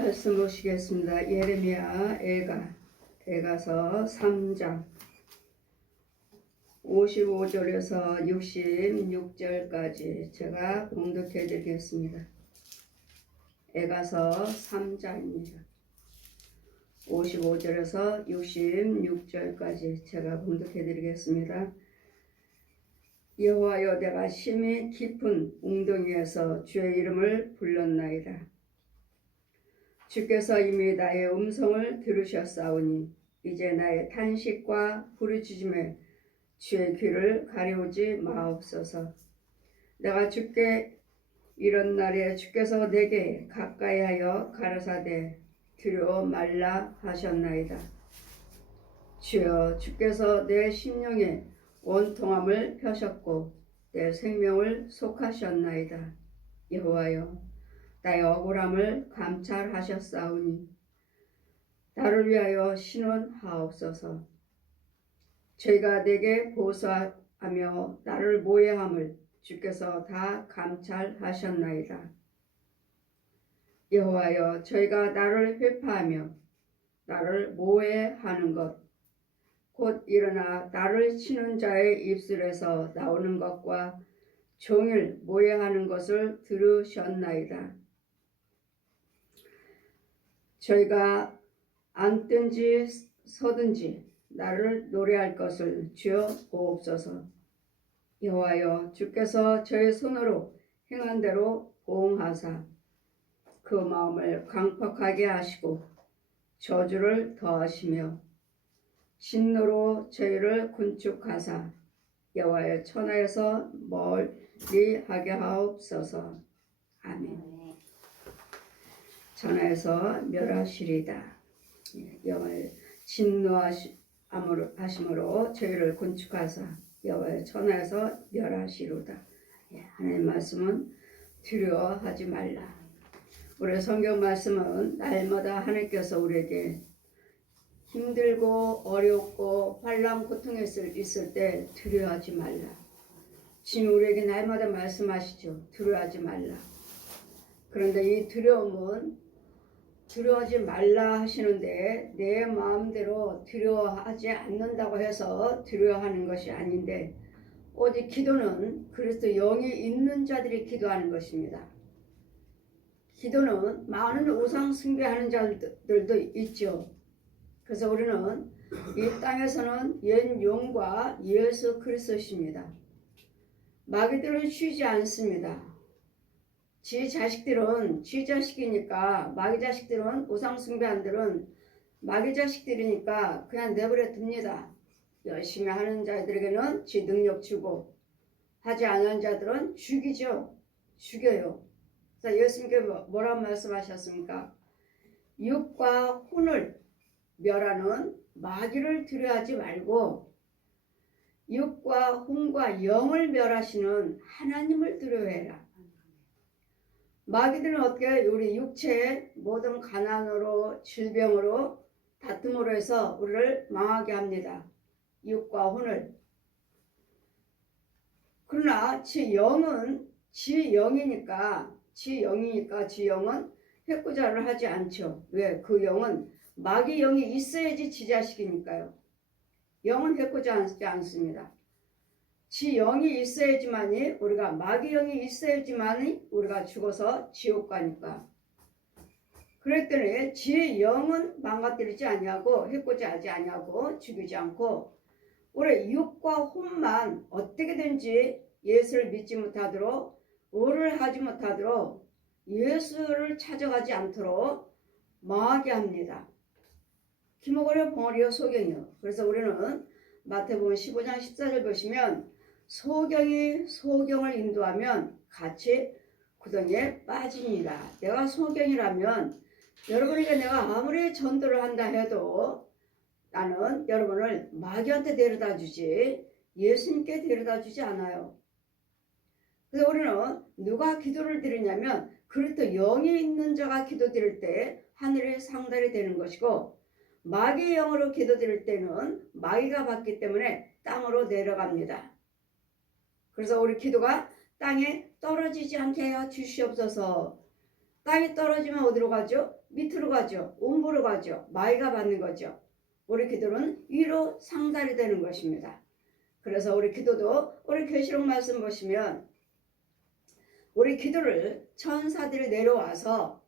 말씀 보시겠습니다. 예레미야 애가서 3장 55절에서 66절까지 제가 봉독해 드리겠습니다. 애가서 3장입니다. 55절에서 66절까지 제가 봉독해 드리겠습니다. 여호와여, 내가 심히 깊은 웅덩이에서 주의 이름을 불렀나이다. 주께서 이미 나의 음성을 들으셨사오니 이제 나의 탄식과 부르짖음에 주의 귀를 가려우지 마옵소서. 내가 주께 이런 날에 주께서 내게 가까이하여 가라사대 두려워 말라 하셨나이다. 주여, 주께서 내 심령에 원통함을 펴셨고 내 생명을 속하셨나이다. 여호와여, 나의 억울함을 감찰하셨사오니 나를 위하여 신원하옵소서. 저희가 내게 보수하며 나를 모해함을 주께서 다 감찰하셨나이다. 여호와여, 저희가 나를 회파하며 나를 모해하는 것, 곧 일어나 나를 치는 자의 입술에서 나오는 것과 종일 모해하는 것을 들으셨나이다. 저희가 앉든지 서든지 나를 노래할 것을 주여 보옵소서. 여호와여, 주께서 저의 손으로 행한 대로 보응하사 그 마음을 강팍하게 하시고 저주를 더하시며 진노로 저희를 군축하사 여호와의 천하에서 멀리하게 하옵소서. 아멘. 천하에서 멸하시리다. 여호와의 진노하심으로 저희를 군축하사 여호와의 천하에서 멸하시리다. 하나님의 말씀은 두려워하지 말라. 우리 성경 말씀은 날마다 하나님께서 우리에게 힘들고 어렵고 환난 고통에 있을 때 두려워하지 말라. 지금 우리에게 날마다 말씀하시죠. 두려워하지 말라. 그런데 이 두려움은 두려워하지 말라 하시는데 내 마음대로 두려워하지 않는다고 해서 두려워하는 것이 아닌데, 오직 기도는 그리스도 영이 있는 자들이 기도하는 것입니다. 기도는 많은 우상 숭배하는 자들도 있죠. 그래서 우리는 이 땅에서는 옛 영과 예수 그리스도십니다. 마귀들은 쉬지 않습니다. 지 자식이니까, 마귀 자식들은, 우상 숭배한들은 마귀 자식들이니까 그냥 내버려 둡니다. 열심히 하는 자들에게는 지 능력 주고, 하지 않은 자들은 죽여요. 그래서 예수님께 뭐라고 말씀하셨습니까? 육과 혼을 멸하는 마귀를 두려워하지 말고 육과 혼과 영을 멸하시는 하나님을 두려워해라. 마귀들은 어떻게 우리 육체의 모든 가난으로, 질병으로, 다툼으로 해서 우리를 망하게 합니다. 육과 혼을. 그러나 지 영은 지 영이니까 지 영은 해코자를 하지 않죠. 왜? 그 영은 마귀 영이 있어야지 지 자식이니까요. 영은 해코자 하지 않습니다. 지 영이 있어야지만이, 우리가 마귀 영이 있어야지만이 우리가 죽어서 지옥 가니까. 그랬더니 지 영은 망가뜨리지 아니하고 해코자 하지 아니하고 죽이지 않고, 우리 육과 혼만 어떻게든지 예수를 믿지 못하도록, 의를 하지 못하도록, 예수를 찾아가지 않도록 망하게 합니다. 기목으로 벙어리요 소경이요. 그래서 우리는 마태복음 15장 14절 보시면 소경이 소경을 인도하면 같이 구덩이에 빠지니라. 내가 소경이라면 여러분에게 내가 아무리 전도를 한다 해도 나는 여러분을 마귀한테 데려다 주지 예수님께 데려다 주지 않아요. 그래서 우리는 누가 기도를 드리냐면 그리스도 영이 있는 자가 기도 드릴 때 하늘이 상달이 되는 것이고, 마귀의 영으로 기도 드릴 때는 마귀가 받기 때문에 땅으로 내려갑니다. 그래서 우리 기도가 땅에 떨어지지 않게 하여 주시옵소서. 땅이 떨어지면 어디로 가죠? 밑으로 가죠. 음부로 가죠. 마귀가 받는 거죠. 우리 기도는 위로 상달이 되는 것입니다. 그래서 우리 기도도 우리 계시록 말씀 보시면 우리 기도를 천사들이 내려와서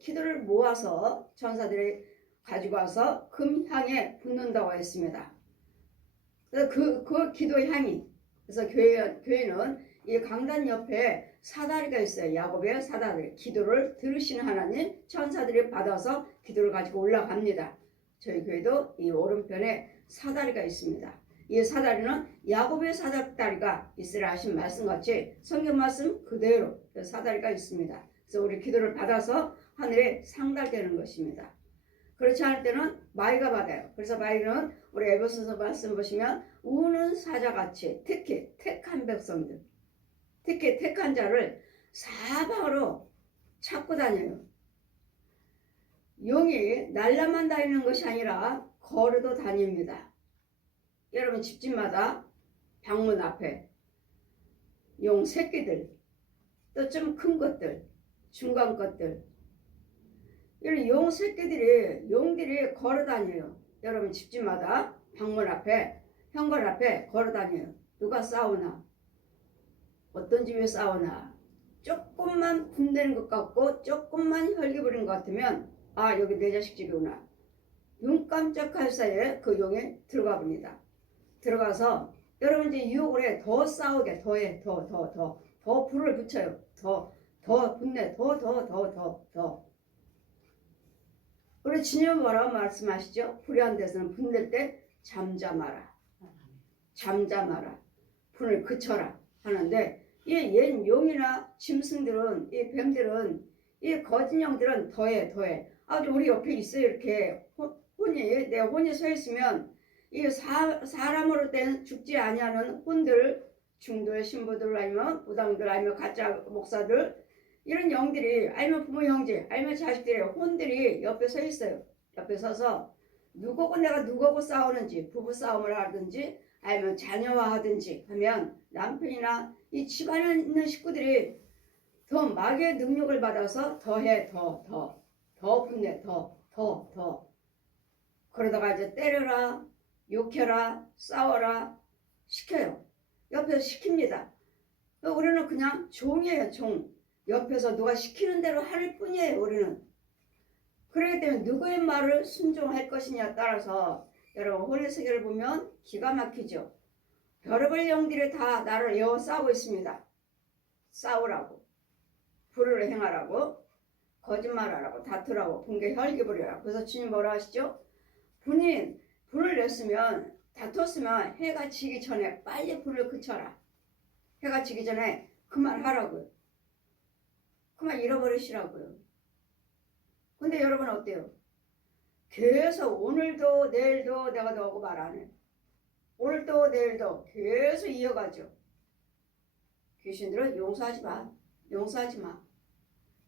기도를 모아서 천사들이 가지고 와서 금향에 붓는다고 했습니다. 그래서 그 기도 향이, 그래서 교회는 이 강단 옆에 사다리가 있어요. 야곱의 사다리. 기도를 들으시는 하나님 천사들이 받아서 기도를 가지고 올라갑니다. 저희 교회도 이 오른편에 사다리가 있습니다. 이 사다리는 야곱의 사다리가 있으라 하신 말씀같이 성경 말씀 그대로 사다리가 있습니다. 그래서 우리 기도를 받아서 하늘에 상달되는 것입니다. 그렇지 않을 때는 마귀가 받아요. 그래서 마귀는 우리 에베소서 말씀 보시면 우는 사자같이 특히 택한 백성들, 특히 택한 자를 사방으로 찾고 다녀요. 용이 날라만 다니는 것이 아니라 걸어도 다닙니다. 여러분 집집마다 방문 앞에 용 새끼들, 또 좀 큰 것들, 중간 것들, 이런 용 새끼들이 용들이 걸어 다녀요. 여러분 집집마다 방문 앞에 현관 앞에 걸어 다녀요. 누가 싸우나? 어떤 집에 싸우나? 조금만 분대는 것 같고 조금만 혈기 부리는 것 같으면 아 여기 내 자식 집이구나. 눈 깜짝할 사이에 그 용에 들어가 봅니다. 들어가서 여러분 이제 유혹을 해. 더 싸우게 더 불을 붙여요. 더 분내 더 우리 주님 뭐라고 말씀하시죠? 불의한 데서는 분낼 때 잠잠하라 분을 그쳐라 하는데 이 옛 용이나 짐승들은 이 뱀들은 이 거짓 영들은 더해 아주 우리 옆에 있어요. 이렇게 내 혼이 서 있으면 이 사람으로 된 죽지 아니하는 혼들, 중도의 신부들 아니면 무당들 아니면 가짜 목사들 이런 영들이 아니면 부모 형제 아니면 자식들의 혼들이 옆에 서 있어요. 옆에 서서 누구고 내가 누구고 싸우는지 부부 싸움을 하든지 아니면 자녀와 하든지 하면 남편이나 이 집안에 있는 식구들이 더 마귀의 능력을 받아서 더해 더 분내 더 그러다가 이제 때려라 욕해라 싸워라 시켜요. 옆에서 시킵니다. 우리는 그냥 종이에요. 종. 옆에서 누가 시키는 대로 할 뿐이에요. 우리는. 그렇기 때문에 누구의 말을 순종할 것이냐에 따라서 여러분 혼의 세계를 보면 기가 막히죠. 별의별 영들이 다 나를 에워 싸우고 있습니다. 싸우라고 불의를 행하라고 거짓말하라고 다투라고 분개 혈기부리라고. 그래서 주님 뭐라 하시죠? 불을 냈으면 다퉜으면 해가 지기 전에 빨리 불을 그쳐라. 해가 지기 전에 그만하라고요. 그만 잃어버리시라고요. 근데 여러분 어때요? 계속 오늘도 내일도 내가 너하고 말 안 해. 오늘도 내일도 계속 이어가죠. 귀신들은 용서하지 마.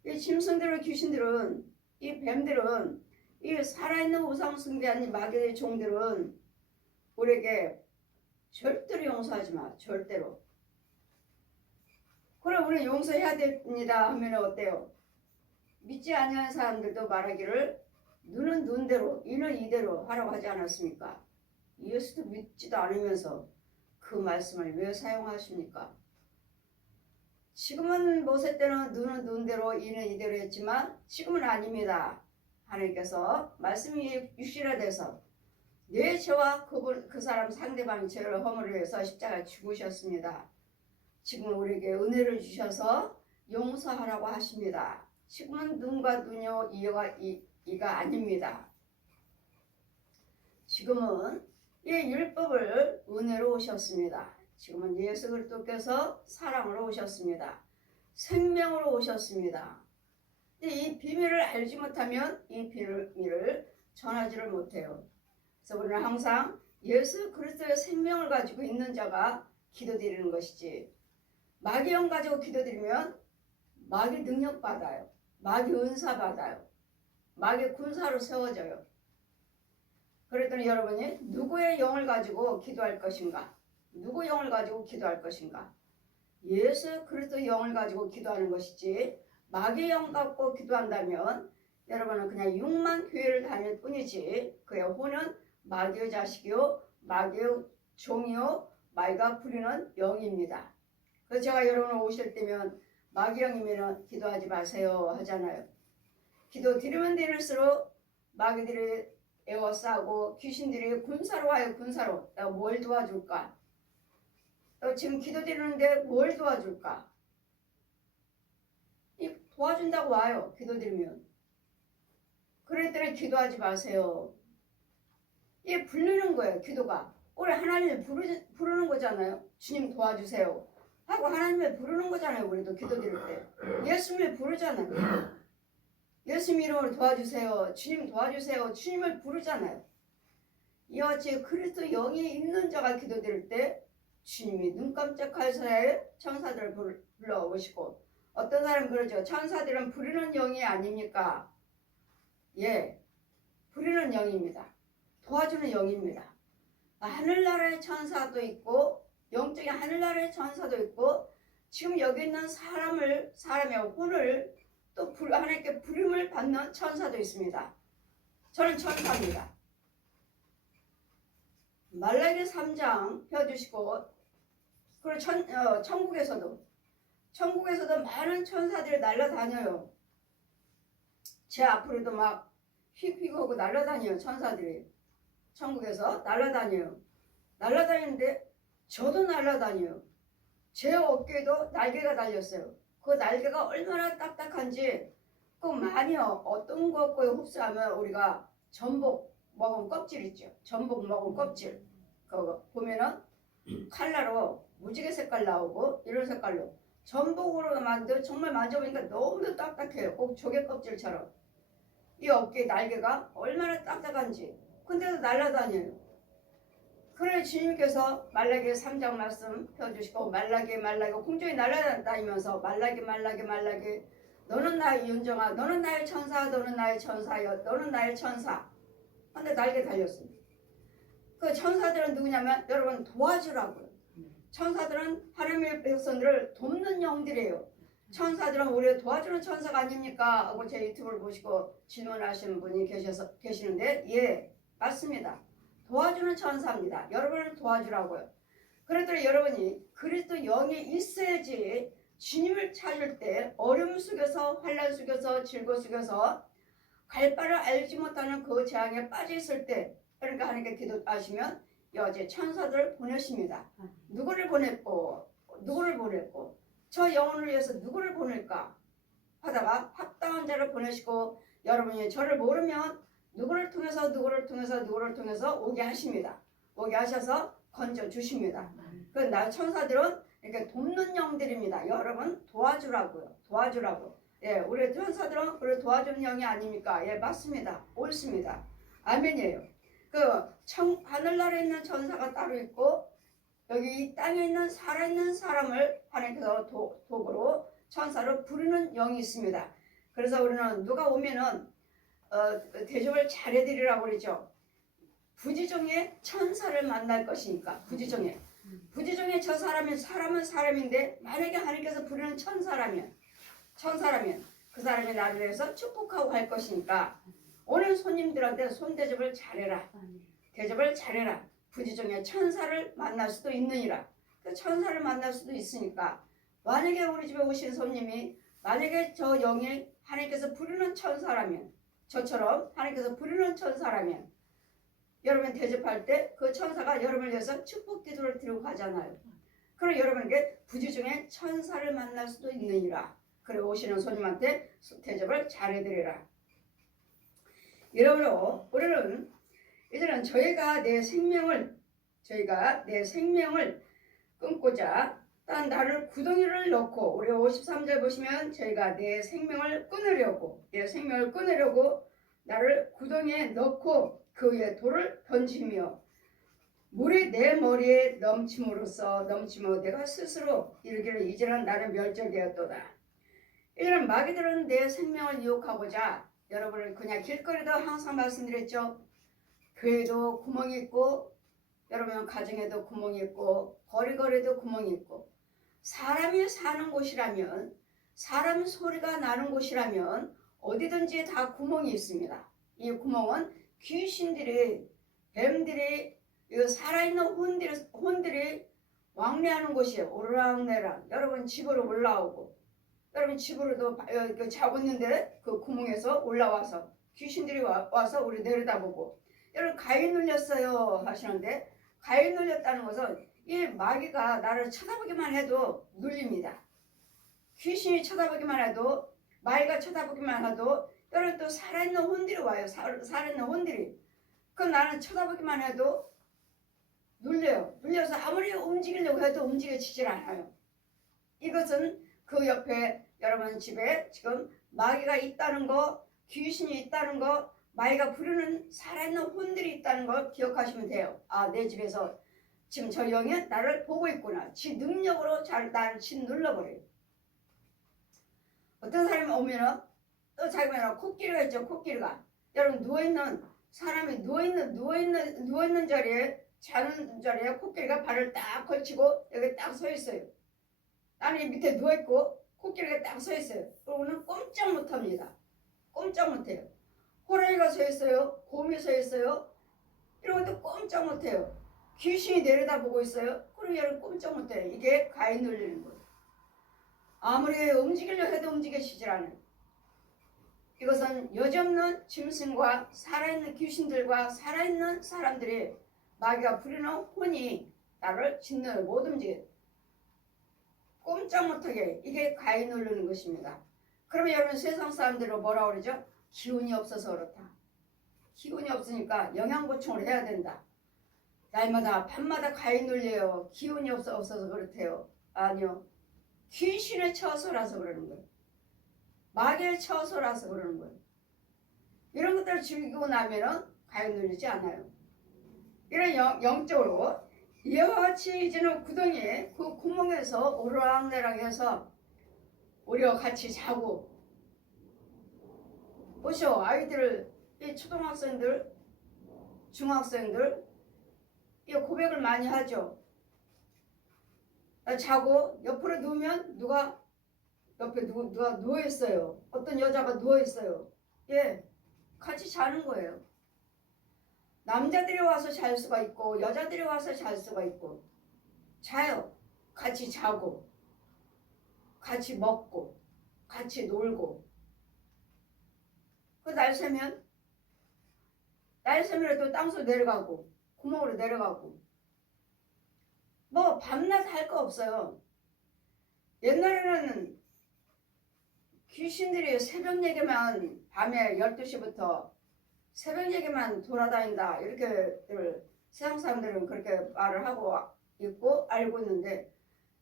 이 짐승들의 귀신들은 이 뱀들은 이 살아있는 우상숭배하는 마귀의 종들은 우리에게 절대로 용서하지 마. 절대로. 그럼 우리 용서해야 됩니다 하면 어때요? 믿지 아니하는 사람들도 말하기를 눈은 눈대로 이는 이대로 하라고 하지 않았습니까? 예수도 믿지도 않으면서 그 말씀을 왜 사용하십니까? 지금은 모세 때는 눈은 눈대로 이는 이대로 했지만 지금은 아닙니다. 하나님께서 말씀이 육신화돼서 내 죄와 그 사람 상대방의 죄를 허물을 위해서 십자가에 죽으셨습니다. 지금 우리에게 은혜를 주셔서 용서하라고 하십니다. 지금은 눈과 눈이요 이가 아닙니다. 지금은 이 율법을 은혜로 오셨습니다. 지금은 예수 그리스도께서 사랑으로 오셨습니다. 생명으로 오셨습니다. 이 비밀을 알지 못하면 이 비밀을 전하지를 못해요. 그래서 우리는 항상 예수 그리스도의 생명을 가지고 있는 자가 기도드리는 것이지 마귀 영 가지고 기도드리면 마귀 능력 받아요. 마귀 은사 받아요. 마귀 군사로 세워져요. 그랬더니 여러분이 누구의 영을 가지고 기도할 것인가? 누구 영을 가지고 기도할 것인가? 예수 그리스도 영을 가지고 기도하는 것이지 마귀의 영 갖고 기도한다면 여러분은 그냥 육만 교회를 다닐 뿐이지 그의 혼은 마귀의 자식이요 마귀의 종이요 마귀가 부리는 영입니다. 그래서 제가 여러분 오실 때면 마귀 영이면 기도하지 마세요 하잖아요. 기도 드리면 드릴수록 마귀들이 에워싸고 귀신들이 군사로 와요. 군사로. 내가 뭘 도와줄까? 너 지금 기도 드리는데 뭘 도와줄까? 도와준다고 와요. 기도 드리면. 그랬더니 기도하지 마세요. 이게 부르는 거예요. 기도가. 우리 하나님을 부르는 거잖아요. 주님 도와주세요. 하고 하나님을 부르는 거잖아요. 우리도 기도 드릴 때. 예수님을 부르잖아요. 예수님 이름으로 도와주세요. 주님 도와주세요. 주님을 부르잖아요. 이와 같이 그리스도 영이 있는 자가 기도 드릴 때 주님이 눈 깜짝할 사이에 천사들을 불러오시고 어떤 사람은 그러죠. 천사들은 부르는 영이 아닙니까? 예, 부르는 영입니다. 도와주는 영입니다. 하늘나라의 천사도 있고 영적인 하늘나라의 천사도 있고 지금 여기 있는 사람의 혼을 또 하나님께 부름을 받는 천사도 있습니다. 저는 천사입니다. 말라기 3장 펴주시고 그리고 천국에서도 많은 천사들이 날아다녀요. 제 앞으로도 막 휙휙 하고 날아다녀요. 천사들이 천국에서 날아다녀요. 날아다니는데 저도 날아다녀요. 제 어깨에도 날개가 달렸어요. 그 날개가 얼마나 딱딱한지 그 많이 어떤 것과에 흡수하면 우리가 전복 먹은 껍질 있죠. 전복 먹은 껍질 그거 보면은 칼라로 무지개 색깔 나오고 이런 색깔로 전복으로 만든 정말 만져보니까 너무도 딱딱해요. 꼭 조개 껍질처럼. 이 어깨 날개가 얼마나 딱딱한지 근데도 날아다녀요. 그래 주님께서 말라기 3장 말씀 펴주시고 말라기 공중에 날아다니면서 말라기 너는 나의 윤정아 너는 나의 천사 너는 나의 천사여 너는 나의 천사. 근데 날개 달렸습니다. 그 천사들은 누구냐면 여러분 도와주라고요. 천사들은 하나님의 백성들을 돕는 영들이에요. 천사들은 우리를 도와주는 천사가 아닙니까? 하고 제 유튜브를 보시고 질문하시는 분이 계시는데 예 맞습니다. 도와주는 천사입니다. 여러분을 도와주라고요. 그랬더니 여러분이 그리스도 영이 있어야지 주님을 찾을 때 어려움 속에서 환난 속에서 질고 속에서 갈 바를 알지 못하는 그 재앙에 빠져 있을 때 그러니까 하나님께 기도하시면 여제 천사들을 보내십니다. 누구를 보냈고 저 영혼을 위해서 누구를 보낼까 하다가 합당한 자를 보내시고 여러분이 저를 모르면 누구를 통해서 오게 하십니다. 오게 하셔서 건져 주십니다. 그 나 천사들은 이렇게 돕는 영들입니다. 여러분 도와주라고요. 예, 우리 천사들은 우리 도와주는 영이 아닙니까? 예, 맞습니다. 옳습니다. 아멘이에요. 하늘나라에 있는 천사가 따로 있고 여기 이 땅에 있는 살아있는 사람을 하나님께서 도구로 천사로 부르는 영이 있습니다. 그래서 우리는 누가 오면은 대접을 잘해드리라고 그러죠. 부지중에 천사를 만날 것이니까 부지중에 저 사람은 사람인데 만약에 하나님께서 부르는 천사라면 그 사람이 나를 위해서 축복하고 갈 것이니까 오늘 손님들한테 손대접을 잘해라. 대접을 잘해라. 부지중에 천사를 만날 수도 있느니라. 그 천사를 만날 수도 있으니까 만약에 우리 집에 오신 손님이 만약에 저 영이 하나님께서 부르는 천사라면 저처럼 하나님께서 부르는 천사라면 여러분 대접할 때 그 천사가 여러분을 위해서 축복 기도를 드리고 가잖아요. 그럼 여러분에게 부지중에 천사를 만날 수도 있느니라. 그래 오시는 손님한테 대접을 잘해드리라. 여러분 우리는 이제는 저희가 내 생명을 끊고자 딴 나를 구덩이를 넣고 우리 53절 보시면 저희가 내 생명을 끊으려고 나를 구덩이에 넣고 그 위에 돌을 던지며 물이 내 머리에 넘침으로 내가 스스로 이르기를 이제는 나는 멸절되었도다. 이런 마귀들은 내 생명을 유혹하고자 여러분을 그냥 길거리도 항상 말씀드렸죠. 교회도 구멍이 있고 여러분 가정에도 구멍이 있고 거리거리도 구멍이 있고 사람이 사는 곳이라면 사람 소리가 나는 곳이라면 어디든지 다 구멍이 있습니다. 이 구멍은 귀신들이, 뱀들이, 살아있는 혼들이 왕래하는 곳이에요. 오르락내락. 여러분 집으로 올라오고, 여러분 집으로도 자고 있는데 그 구멍에서 올라와서 귀신들이 와서 우리 내려다보고, 여러분 가위 눌렸어요 하시는데, 가위 눌렸다는 것은 이 마귀가 나를 쳐다보기만 해도 눌립니다. 귀신이 쳐다보기만 해도, 마귀가 쳐다보기만 해도, 여러분 또 살아있는 혼들이 와요. 살아있는 혼들이. 그럼 나는 쳐다보기만 해도 눌려요. 눌려서 아무리 움직이려고 해도 움직여지질 않아요. 이것은 그 옆에 여러분 집에 지금 마귀가 있다는 거, 귀신이 있다는 거, 마귀가 부르는 살아있는 혼들이 있다는 걸 기억하시면 돼요. 아, 내 집에서 지금 저 영이 나를 보고 있구나. 지 능력으로 나를 짓눌러버려요. 어떤 사람이 오면은 또 자기가 코끼리가 있죠. 코끼리가. 여러분 누워있는 사람이 누워있는 자리에, 자는 자리에 코끼리가 발을 딱 걸치고 여기 딱 서 있어요. 나는 이 밑에 누워있고 코끼리가 딱 서 있어요. 그러고는 꼼짝 못합니다. 꼼짝 못해요. 호랑이가 서 있어요. 곰이 서 있어요. 이런 것도 꼼짝 못해요. 귀신이 내려다보고 있어요. 그리고 여러분 꼼짝 못해요. 이게 가위 눌리는 거예요. 아무리 움직이려 해도 움직여지질 않아요. 이것은 여지없는 짐승과 살아있는 귀신들과 살아있는 사람들이 마귀가 부리는 혼이 나를 짓누려 못 움직여요. 꼼짝 못하게. 이게 가위 누르는 것입니다. 그러면 여러분 세상 사람들은 뭐라고 그러죠? 기운이 없어서 그렇다. 기운이 없으니까 영양 보충을 해야 된다. 날마다 밤마다 가위 눌려요. 기운이 없어서 그렇대요. 아니요. 귀신의 처소라서 그러는 거예요. 마귀의 처소라서 그러는 거예요. 이런 것들을 즐기고 나면은 가위 눌리지 않아요. 이런 영적으로 이와 같이 이제는 구덩이에 그 구멍에서 오르락내락해서 우리와 같이 자고, 보시오. 아이들, 이 초등학생들, 중학생들, 이 고백을 많이 하죠. 자고 옆으로 누우면 누가 옆에 누가 누워있어요. 어떤 여자가 누워있어요. 예, 같이 자는 거예요. 남자들이 와서 잘 수가 있고 여자들이 와서 잘 수가 있고, 자요. 같이 자고 같이 먹고 같이 놀고. 그 날 새면 또 땅속으로 내려가고 구멍으로 내려가고, 뭐 밤낮 할 거 없어요. 옛날에는 귀신들이 새벽 얘기만, 밤에 12시부터 새벽 얘기만 돌아다닌다, 이렇게 세상 사람들은 그렇게 말을 하고 있고 알고 있는데,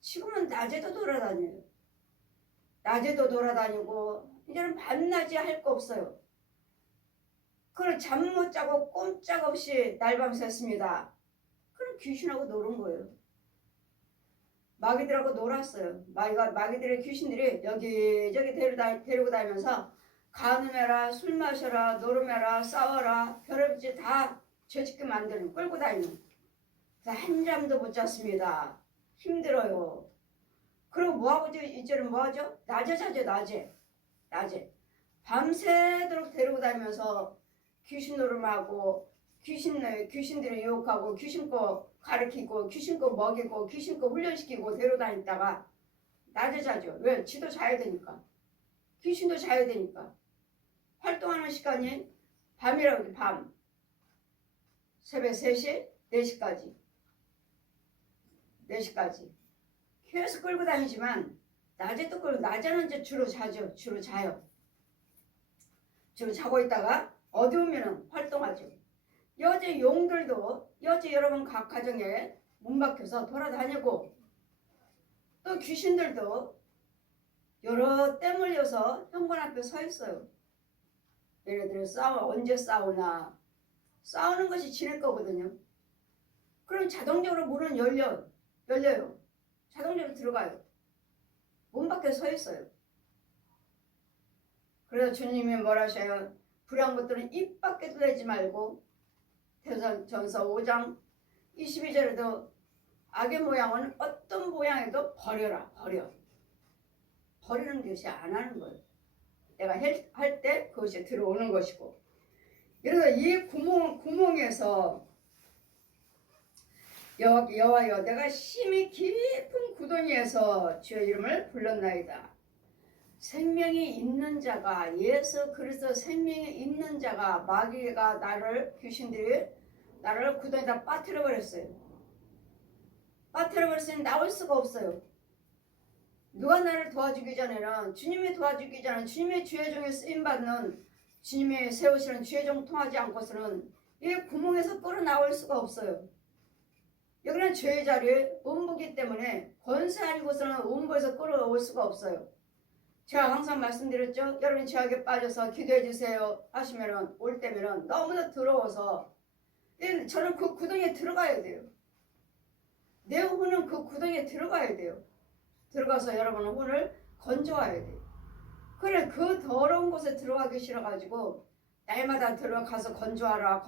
지금은 낮에도 돌아다녀요. 낮에도 돌아다니고 이제는 밤낮이 할 거 없어요. 그걸 잠 못 자고 꼼짝없이 날밤 샜습니다. 그럼 귀신하고 노는 거예요. 마귀들하고 놀았어요. 마귀들의 귀신들이 여기저기 데리고 다니면서 간음해라, 술 마셔라, 노름해라, 싸워라, 별의별 다 죄짓게 만드는, 끌고 다니는. 한 잠도 못 잤습니다. 힘들어요. 그리고 뭐하고 이제는 뭐하죠? 낮에 자죠. 낮에 밤새도록 데리고 다니면서 귀신 노름하고, 귀신들을 유혹하고, 귀신 거 가르치고, 귀신 거 먹이고, 귀신 거 훈련시키고 데리고 다니다가 낮에 자죠. 왜? 지도 자야 되니까. 귀신도 자야 되니까. 활동하는 시간이 밤이라고. 밤 새벽 3시, 4시까지 계속 끌고 다니지만 낮에도 끌고, 낮에는 이제 주로 자죠. 주로 자요. 주로 자고 있다가 어두우면 활동하죠. 여제 용들도, 여제 여러분 각 가정에 문 밖에서 돌아다니고, 또 귀신들도 여러 때 몰려서 현관 앞에 서 있어요. 얘네들은 언제 싸우나, 싸우는 것이 지낼 거거든요. 그럼 자동적으로 문은 열려요. 자동적으로 들어가요. 문 밖에 서 있어요. 그래서 주님이 뭐라 하셔요? 불의한 것들은 입 밖에도 내지 말고, 전서 5장 22절에도 악의 모양은 어떤 모양에도 버려라. 버리는 것이 안 하는 거예요. 내가 할 때 그것이 들어오는 것이고. 그래서 이 구멍에서 여호와여 내가 심히 깊은 구덩이에서 주의 이름을 불렀나이다. 생명이 있는 자가 예수 그리스도 생명이 있는 자가 마귀가 나를 귀신들이 나를 구덩이에다 빠뜨려 버렸어요. 빠뜨려 버렸으니 나올 수가 없어요. 누가 나를 도와주기 전에는 주님이 도와주기 전에는 주님의 주의 종에 쓰임받는 주님의 세우시는 주의 종 통하지 않고서는 이 구멍에서 끌어 나올 수가 없어요. 여기는 죄의 자리에 음부기 때문에 권세 아니고서는 음부에서 끌어올 수가 없어요. 제가 항상 말씀드렸죠. 여러분이 죄악에 빠져서 기도해 주세요 하시면은 올 때면은 너무나 더러워서 저는 그 구덩이에 들어가야 돼요. 내 혼은 그 구덩이에 들어가야 돼요. 들어가서 여러분은 혼을 건져와야 돼요. 그래 그 더러운 곳에 들어가기 싫어가지고 날마다 들어가서 건져와라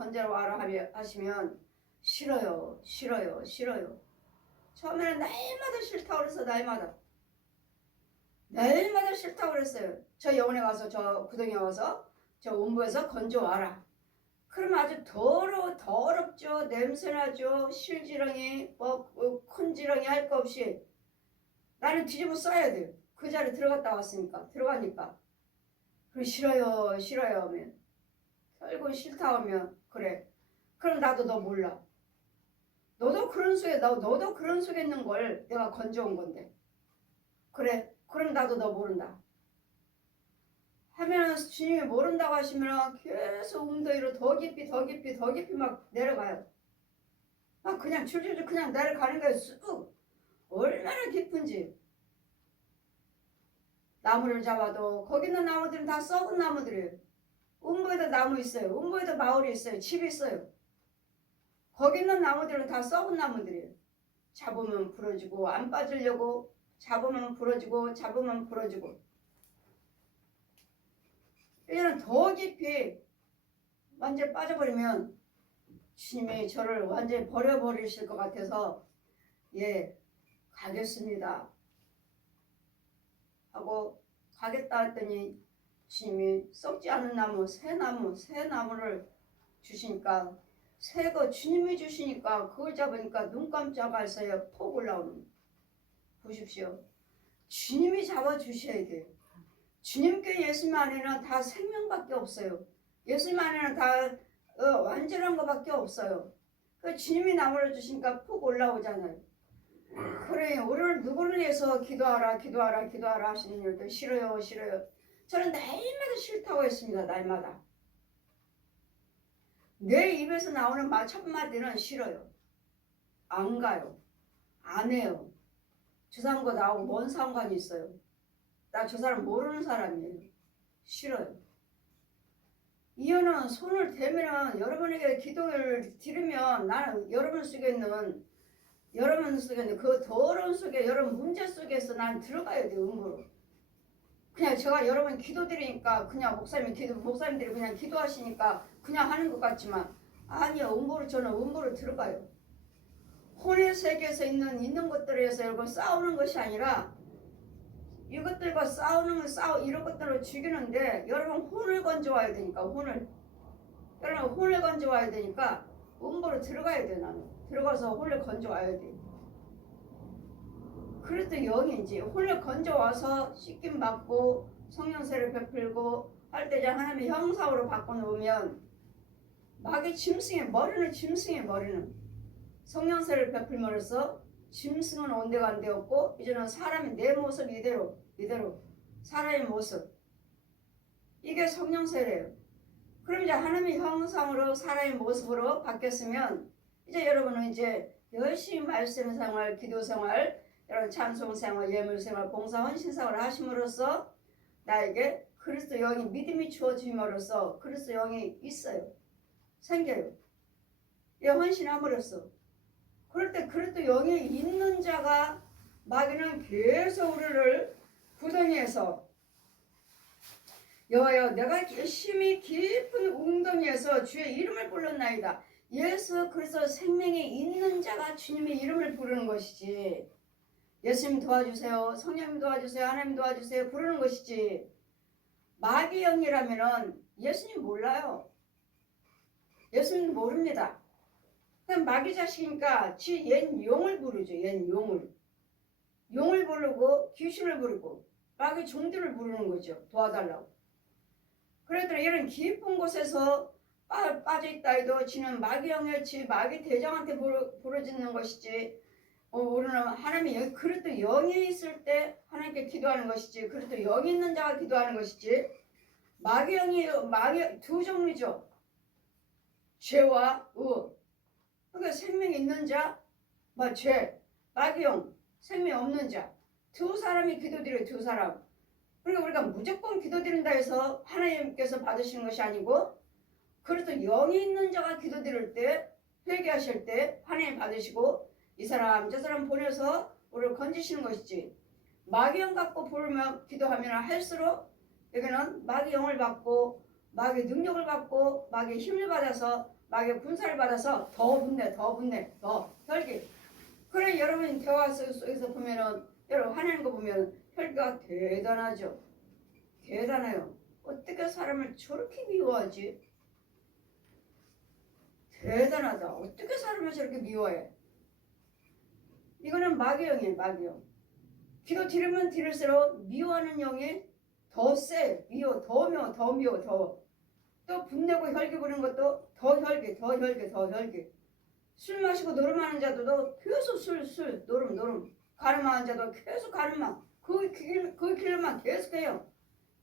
하시면 싫어요. 처음에는 날마다 싫다고 그래서 날마다 싫다고 그랬어요. 저 영혼에 가서 저 구덩이에 와서 저 음부에서 건져와라. 그러면 아주 더럽죠. 냄새나죠. 실지렁이 큰 지렁이 할 거 없이 나는 뒤집어 써야 돼요. 그 자리에 들어갔다 왔으니까 들어가니까. 그래 싫어요 하면 결국 싫다 하면 그래. 그럼 나도 너 몰라. 너도 그런 속에 있는 걸 내가 건져온 건데. 그래 그럼 나도 너 모른다. 하면 주님이 모른다고 하시면 계속 웅덩이로 더 깊이 막 내려가요. 막 그냥 줄줄줄 그냥 내려가는 거예요. 쑥. 얼마나 깊은지. 나무를 잡아도 거기 있는 나무들은 다 썩은 나무들이에요. 음부에도 나무 있어요. 음부에도 마을이 있어요. 집이 있어요. 거기 있는 나무들은 다 썩은 나무들이에요. 잡으면 부러지고 안 빠지려고 잡으면 부러지고 이제는 더 깊이 완전히 빠져버리면 주님이 저를 완전히 버려버리실 것 같아서 가겠습니다 하고 가겠다 했더니 주님이 썩지 않은 나무 새 나무를 주시니까 새거 주님이 주시니까 그걸 잡으니까 눈 깜짝할 사이에 폭 올라오는. 보십시오. 주님이 잡아주셔야 돼요. 주님께 예수님 안에는 다 생명밖에 없어요. 예수님 안에는 다 완전한 것밖에 없어요. 그 주님이 나무를 주시니까 푹 올라오잖아요. 그래 우리를 누구를 위해서 기도하라 하시는 일들 싫어요. 저는 날마다 싫다고 했습니다. 날마다. 내 입에서 나오는 말 첫마디는 싫어요. 안 가요. 안 해요. 저 사람과 나하고 뭔 상관이 있어요. 나 저 사람 모르는 사람이에요. 싫어요. 이유는 손을 대면 여러분에게 기도를 드리면 나는 여러분 속에 있는 그 더러운 속에 여러분 문제 속에서 난 들어가야 돼요. 음부로. 그냥 제가 여러분 기도드리니까 그냥 목사님들이 그냥 기도하시니까 그냥 하는 것 같지만 아니요. 저는 음부로 들어가요. 혼의 세계에서 있는 것들에서 여러분 싸우는 것이 아니라 이것들과 이런 것들로 죽이는데 여러분 혼을 건져와야 되니까 혼을 건져와야 되니까 음부로 들어가야 돼. 나는 들어가서 혼을 건져와야 돼. 그래도 영이 이제 혼을 건져와서 씻김 받고 성령세를 베풀고 할 때 하나님의 형상으로 바꿔놓으면 마귀 머리는 성령세를 베풀면서 짐승은 온데가 안 되었고 이제는 사람이 내 모습 이대로 사람의 모습 이게 성령세래요. 그럼 이제 하나님의 형상으로 사람의 모습으로 바뀌었으면 이제 여러분은 이제 열심히 말씀 생활, 기도 생활, 여러분 찬송 생활, 예물 생활, 봉사 헌신 생활을 하심으로써 나에게 그리스도 영이 믿음이 주어짐으로써 그리스도 영이 있어요. 생겨요. 이 헌신함으로써 그럴 때 그리스도 영이 있는 자가 마귀는 계속 우리를 구덩이에서 여호와여 내가 심히 깊은 웅덩이에서 주의 이름을 불렀나이다. 예수 그리스도 생명이 있는 자가 주님의 이름을 부르는 것이지 예수님 도와주세요, 성령님 도와주세요, 하나님 도와주세요 부르는 것이지, 마귀 영이라면은 예수님 몰라요. 예수님 모릅니다. 그럼 마귀 자식이니까 옛 용을 부르죠. 옛 용을. 용을 부르고 귀신을 부르고 마귀 종들을 부르는 거죠. 도와달라고. 그래도 이런 깊은 곳에서 빠져있다 해도 지는 마귀 영의 마귀 대장한테 부르짖는 것이지, 우리는 하나님이 여기 그릇도 영이 있을 때 하나님께 기도하는 것이지, 그릇도 영이 있는 자가 기도하는 것이지, 마귀 두 종류죠. 죄와 의. 그러니까 생명이 있는 자, 죄, 마귀영, 생명이 없는 자. 두 사람이 기도드려요. 두 사람. 그러니까 우리가 무조건 기도드린다 해서 하나님께서 받으시는 것이 아니고, 그래도 영이 있는 자가 기도드릴 때, 회개하실 때 하나님 받으시고 이 사람 저 사람 보내서 우리를 건지시는 것이지, 마귀영 갖고 부르며 기도하면 할수록 여기는 마귀영을 받고 마귀 능력을 받고 마귀 힘을 받아서 마귀 군사를 받아서 더 분내 더 혈기. 그래 여러분 대화 속에서 보면은, 여러분 하나님 거 보면 혈기가 대단하죠. 대단해요. 어떻게 사람을 저렇게 미워하지? 대단하다. 어떻게 사람을 저렇게 미워해? 이거는 마귀영이에요. 마귀영. 기도 드리면 드릴수록 미워하는 영이 더 세. 더 미워. 또 분내고 혈기 부리는 것도 더 혈기. 술 마시고 노름하는 자도 계속 술 노름. 가늠하는 자도 계속 가늠만. 그 길만 계속해요.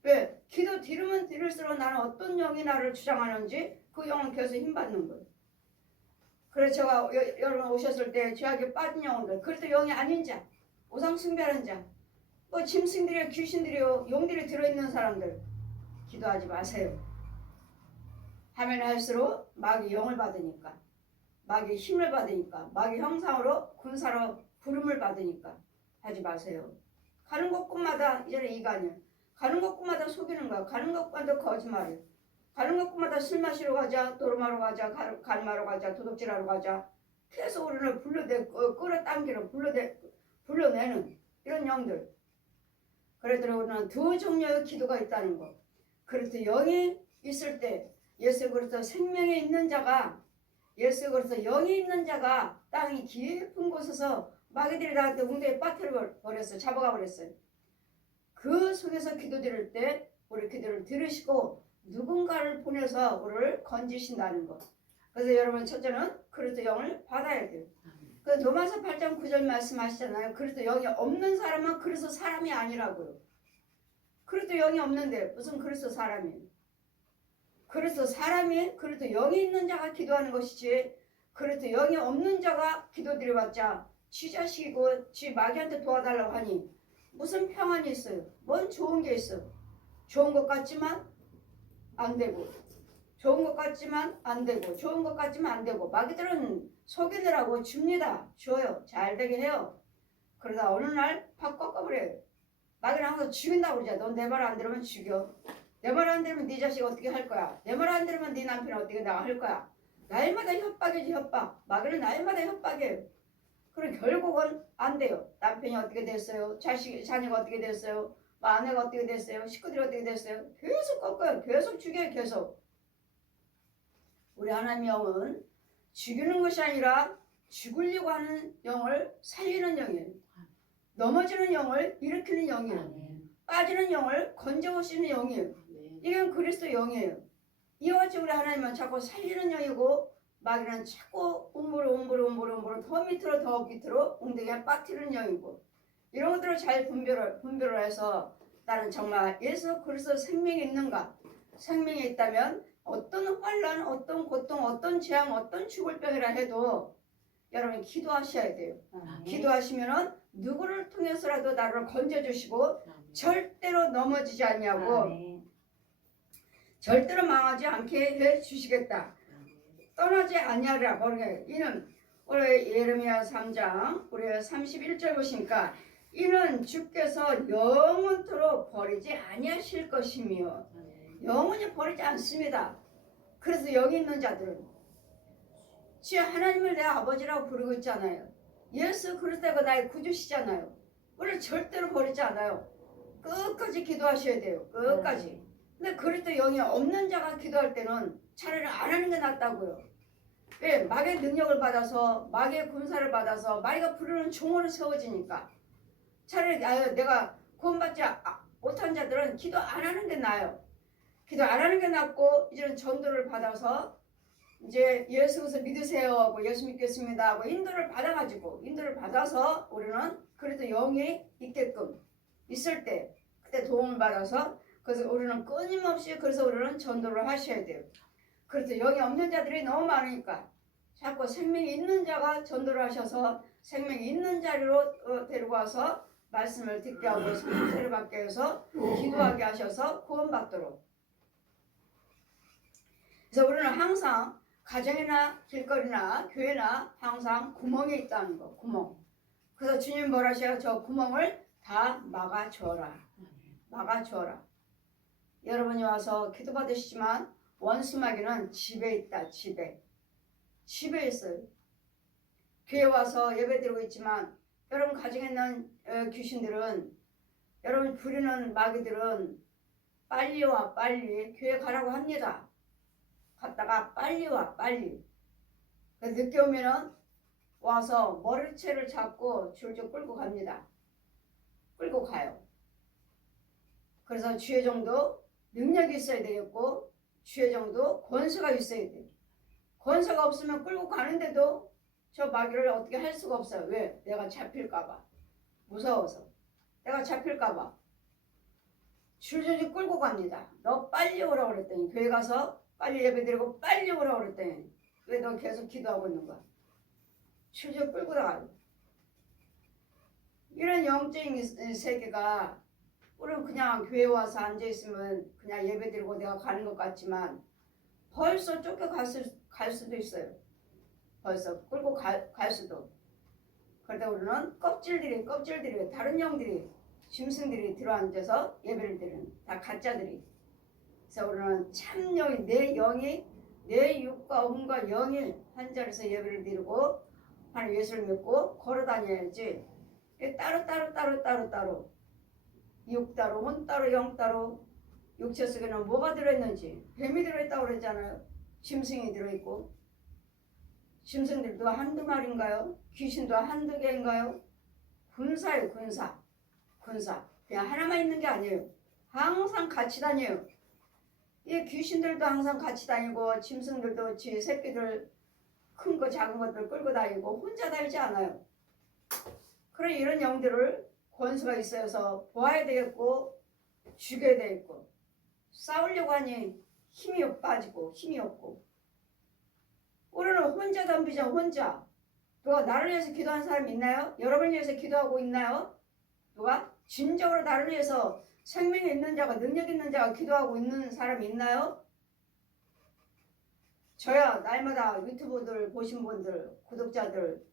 왜? 기도 드리면 드릴수록 나는 어떤 영이 나를 주장하는지 그 영은 계속 힘받는 거예요. 그래서 제가 여러분 오셨을 때 죄악에 빠진 영혼들, 그래도 영이 아닌 자, 우상 숭배하는 자, 짐승들이요, 귀신들이요, 용들이 들어있는 사람들 기도하지 마세요. 하면 할수록 마귀 영을 받으니까, 마귀 힘을 받으니까, 마귀 형상으로 군사로 부름을 받으니까 하지 마세요. 가는 곳곳마다 이제는 이간이에요. 가는 곳곳마다 속이는 거야. 가는 곳마다 거짓말이에요. 가는 곳마다 술 마시러 가자, 노름하러 가자, 가늠하러 가자, 도둑질하러 가자. 계속 우리를 끌어당기는, 불러내는 이런 영들. 그래도 우리는 두 종류의 기도가 있다는 거. 그래서 영이 있을 때, 예수 그리스도 생명에 있는 자가, 예수 그리스도 영이 있는 자가 땅이 깊은 곳에서 마귀들이 나한테 웅덩이에 빠뜨려 버렸어요. 잡아가 버렸어요. 그 속에서 기도드릴 때 우리 기도를 들으시고 누군가를 보내서 우리를 건지신다는 것. 그래서 여러분 첫째는 그리스도 영을 받아야 돼요. 그 로마서 8장 9절 말씀하시잖아요. 그리스도 영이 없는 사람은 그리스도 사람이 아니라고요. 그리스도 영이 없는데 무슨 그리스도 사람이에요. 그리스도 사람이 그리스도 영이 있는 자가 기도하는 것이지, 그리스도 영이 없는 자가 기도드려봤자 지 자식이고 지 마귀한테 도와달라고 하니 무슨 평안이 있어요. 뭔 좋은 게 있어. 좋은 것 같지만 안 되고, 좋은 것 같지만 안 되고, 좋은 것 같지만 안 되고, 마귀들은 속이느라고 줍니다. 줘요. 잘 되게 해요. 그러다 어느 날 팍 꺾어버려요. 마귀는 항상 죽인다고 그러죠. 넌 내 말 안 들으면 죽여. 내 말 안 들으면 네 자식 어떻게 할 거야. 내 말 안 들으면 네 남편 어떻게 할 거야. 날마다 협박이지, 협박. 마귀는 날마다 협박이에요. 그리고 결국은 안 돼요. 남편이 어떻게 됐어요? 자녀가 어떻게 됐어요? 아내가 어떻게 됐어요? 식구들이 어떻게 됐어요? 계속 꺾어요. 계속 죽여요. 계속. 우리 하나님 영은 죽이는 것이 아니라 죽으려고 하는 영을 살리는 영이에요. 넘어지는 영을 일으키는 영이에요. 빠지는 영을 건져오시는 영이에요. 이건 그리스도 영이에요. 이와 같이 우리 하나님은 자꾸 살리는 영이고, 마귀는 자꾸 움부로 더 밑으로 웅덩이에 빠뜨리는 영이고, 이런 것들을 잘 분별을 해서 나는 정말 예수 그리스도 생명이 있는가? 생명이 있다면 어떤 환난, 어떤 고통, 어떤 재앙, 어떤 죽을 병이라 해도 여러분 기도하셔야 돼요. 기도하시면은 누구를 통해서라도 나를 건져주시고 절대로 넘어지지 않냐고, 절대로 망하지 않게 해주시겠다. 떠나지 아니하리라. 모르게. 이는 우리 예레미야 3장 우리 31절 보시니까, 이는 주께서 영원토록 버리지 아니하실 것이며, 영원히 버리지 않습니다. 그래서 여기 있는 자들은 주 하나님을 내 아버지라고 부르고 있잖아요. 예수 그리스도가 나의 구주시잖아요. 우리는 절대로 버리지 않아요. 끝까지 기도하셔야 돼요. 끝까지. 근데 그래도 영이 없는 자가 기도할 때는 차라리 안 하는 게 낫다고요. 왜? 마귀의 능력을 받아서, 마귀의 군사를 받아서 마귀가 부르는 종으로 세워지니까 차라리 내가 구원받지 못한 자들은 기도 안 하는 게 나아요. 기도 안 하는 게 낫고 이제는 전도를 받아서 이제 예수 그리스도 믿으세요 하고 예수 믿겠습니다 하고 인도를 받아서 우리는 그래도 영이 있게끔 있을 때 그때 도움을 받아서 그래서 우리는 끊임없이 그래서 우리는 전도를 하셔야 돼요. 그래서 영이 없는 자들이 너무 많으니까 자꾸 생명이 있는 자가 전도를 하셔서 생명이 있는 자리로 데리고 와서 말씀을 듣게 하고 성령을 받게 해서 기도하게 하셔서 구원받도록. 그래서 우리는 항상 가정이나 길거리나 교회나 항상 구멍이 있다는 거. 구멍. 그래서 주님 뭐라 하셔요? 저 구멍을 다 막아주어라. 막아주어라. 여러분이 와서 기도 받으시지만 원수마귀는 집에 있다. 집에 있어요. 교회 와서 예배드리고 있지만 여러분 가정에 있는 귀신들은, 여러분 부리는 마귀들은 빨리 와 빨리 교회 가라고 합니다. 갔다가 빨리 와 빨리. 늦게 오면은 와서 머리채를 잡고 줄줄 끌고 갑니다. 끌고 가요. 그래서 주의 정도 능력이 있어야 되겠고 주의 정도 권세가 있어야 돼요. 권세가 없으면 끌고 가는데도 저 마귀를 어떻게 할 수가 없어요. 왜? 내가 잡힐까봐. 무서워서. 내가 잡힐까봐. 줄줄줄 끌고 갑니다. 너 빨리 오라고 그랬더니 교회 가서 빨리 예배드리고 빨리 오라고 그랬더니 왜 너 계속 기도하고 있는 거야? 줄줄 끌고 나가요. 이런 영적인 세계가 우리는 그냥 교회 와서 앉아있으면 그냥 예배드리고 내가 가는 것 같지만 벌써 쫓겨갈 수도 있어요. 벌써 끌고 갈 수도. 그러다 우리는 껍질들이 다른 영들이 짐승들이 들어앉아서 예배를 드리는 다 가짜들이. 그래서 우리는 참 영이 내 영이 내 육과 음과 영이 한 자리에서 예배를 드리고 하나님 예수를 믿고 걸어 다녀야지. 따로 육 따로 혼 따로 영 따로. 육체 속에는 뭐가 들어있는지 뱀이 들어있다고 그랬잖아요. 짐승이 들어있고. 짐승들도 한두 마리인가요? 귀신도 한두 개인가요? 군사예요. 군사. 그냥 하나만 있는 게 아니에요. 항상 같이 다녀요. 이 귀신들도 항상 같이 다니고 짐승들도 지 새끼들 큰 거 작은 것들 끌고 다니고 혼자 다니지 않아요. 그래 이런 영들을 권수가 있어서 보아야 되겠고 죽여야 되겠고 싸우려고 하니 힘이 빠지고 힘이 없고 우리는 혼자 덤비죠. 혼자. 누가 나를 위해서 기도하는 사람 있나요? 여러분을 위해서 기도하고 있나요? 누가? 진정으로 나를 위해서 생명이 있는 자가 능력 있는 자가 기도하고 있는 사람이 있나요? 저야 날마다 유튜브들 보신 분들 구독자들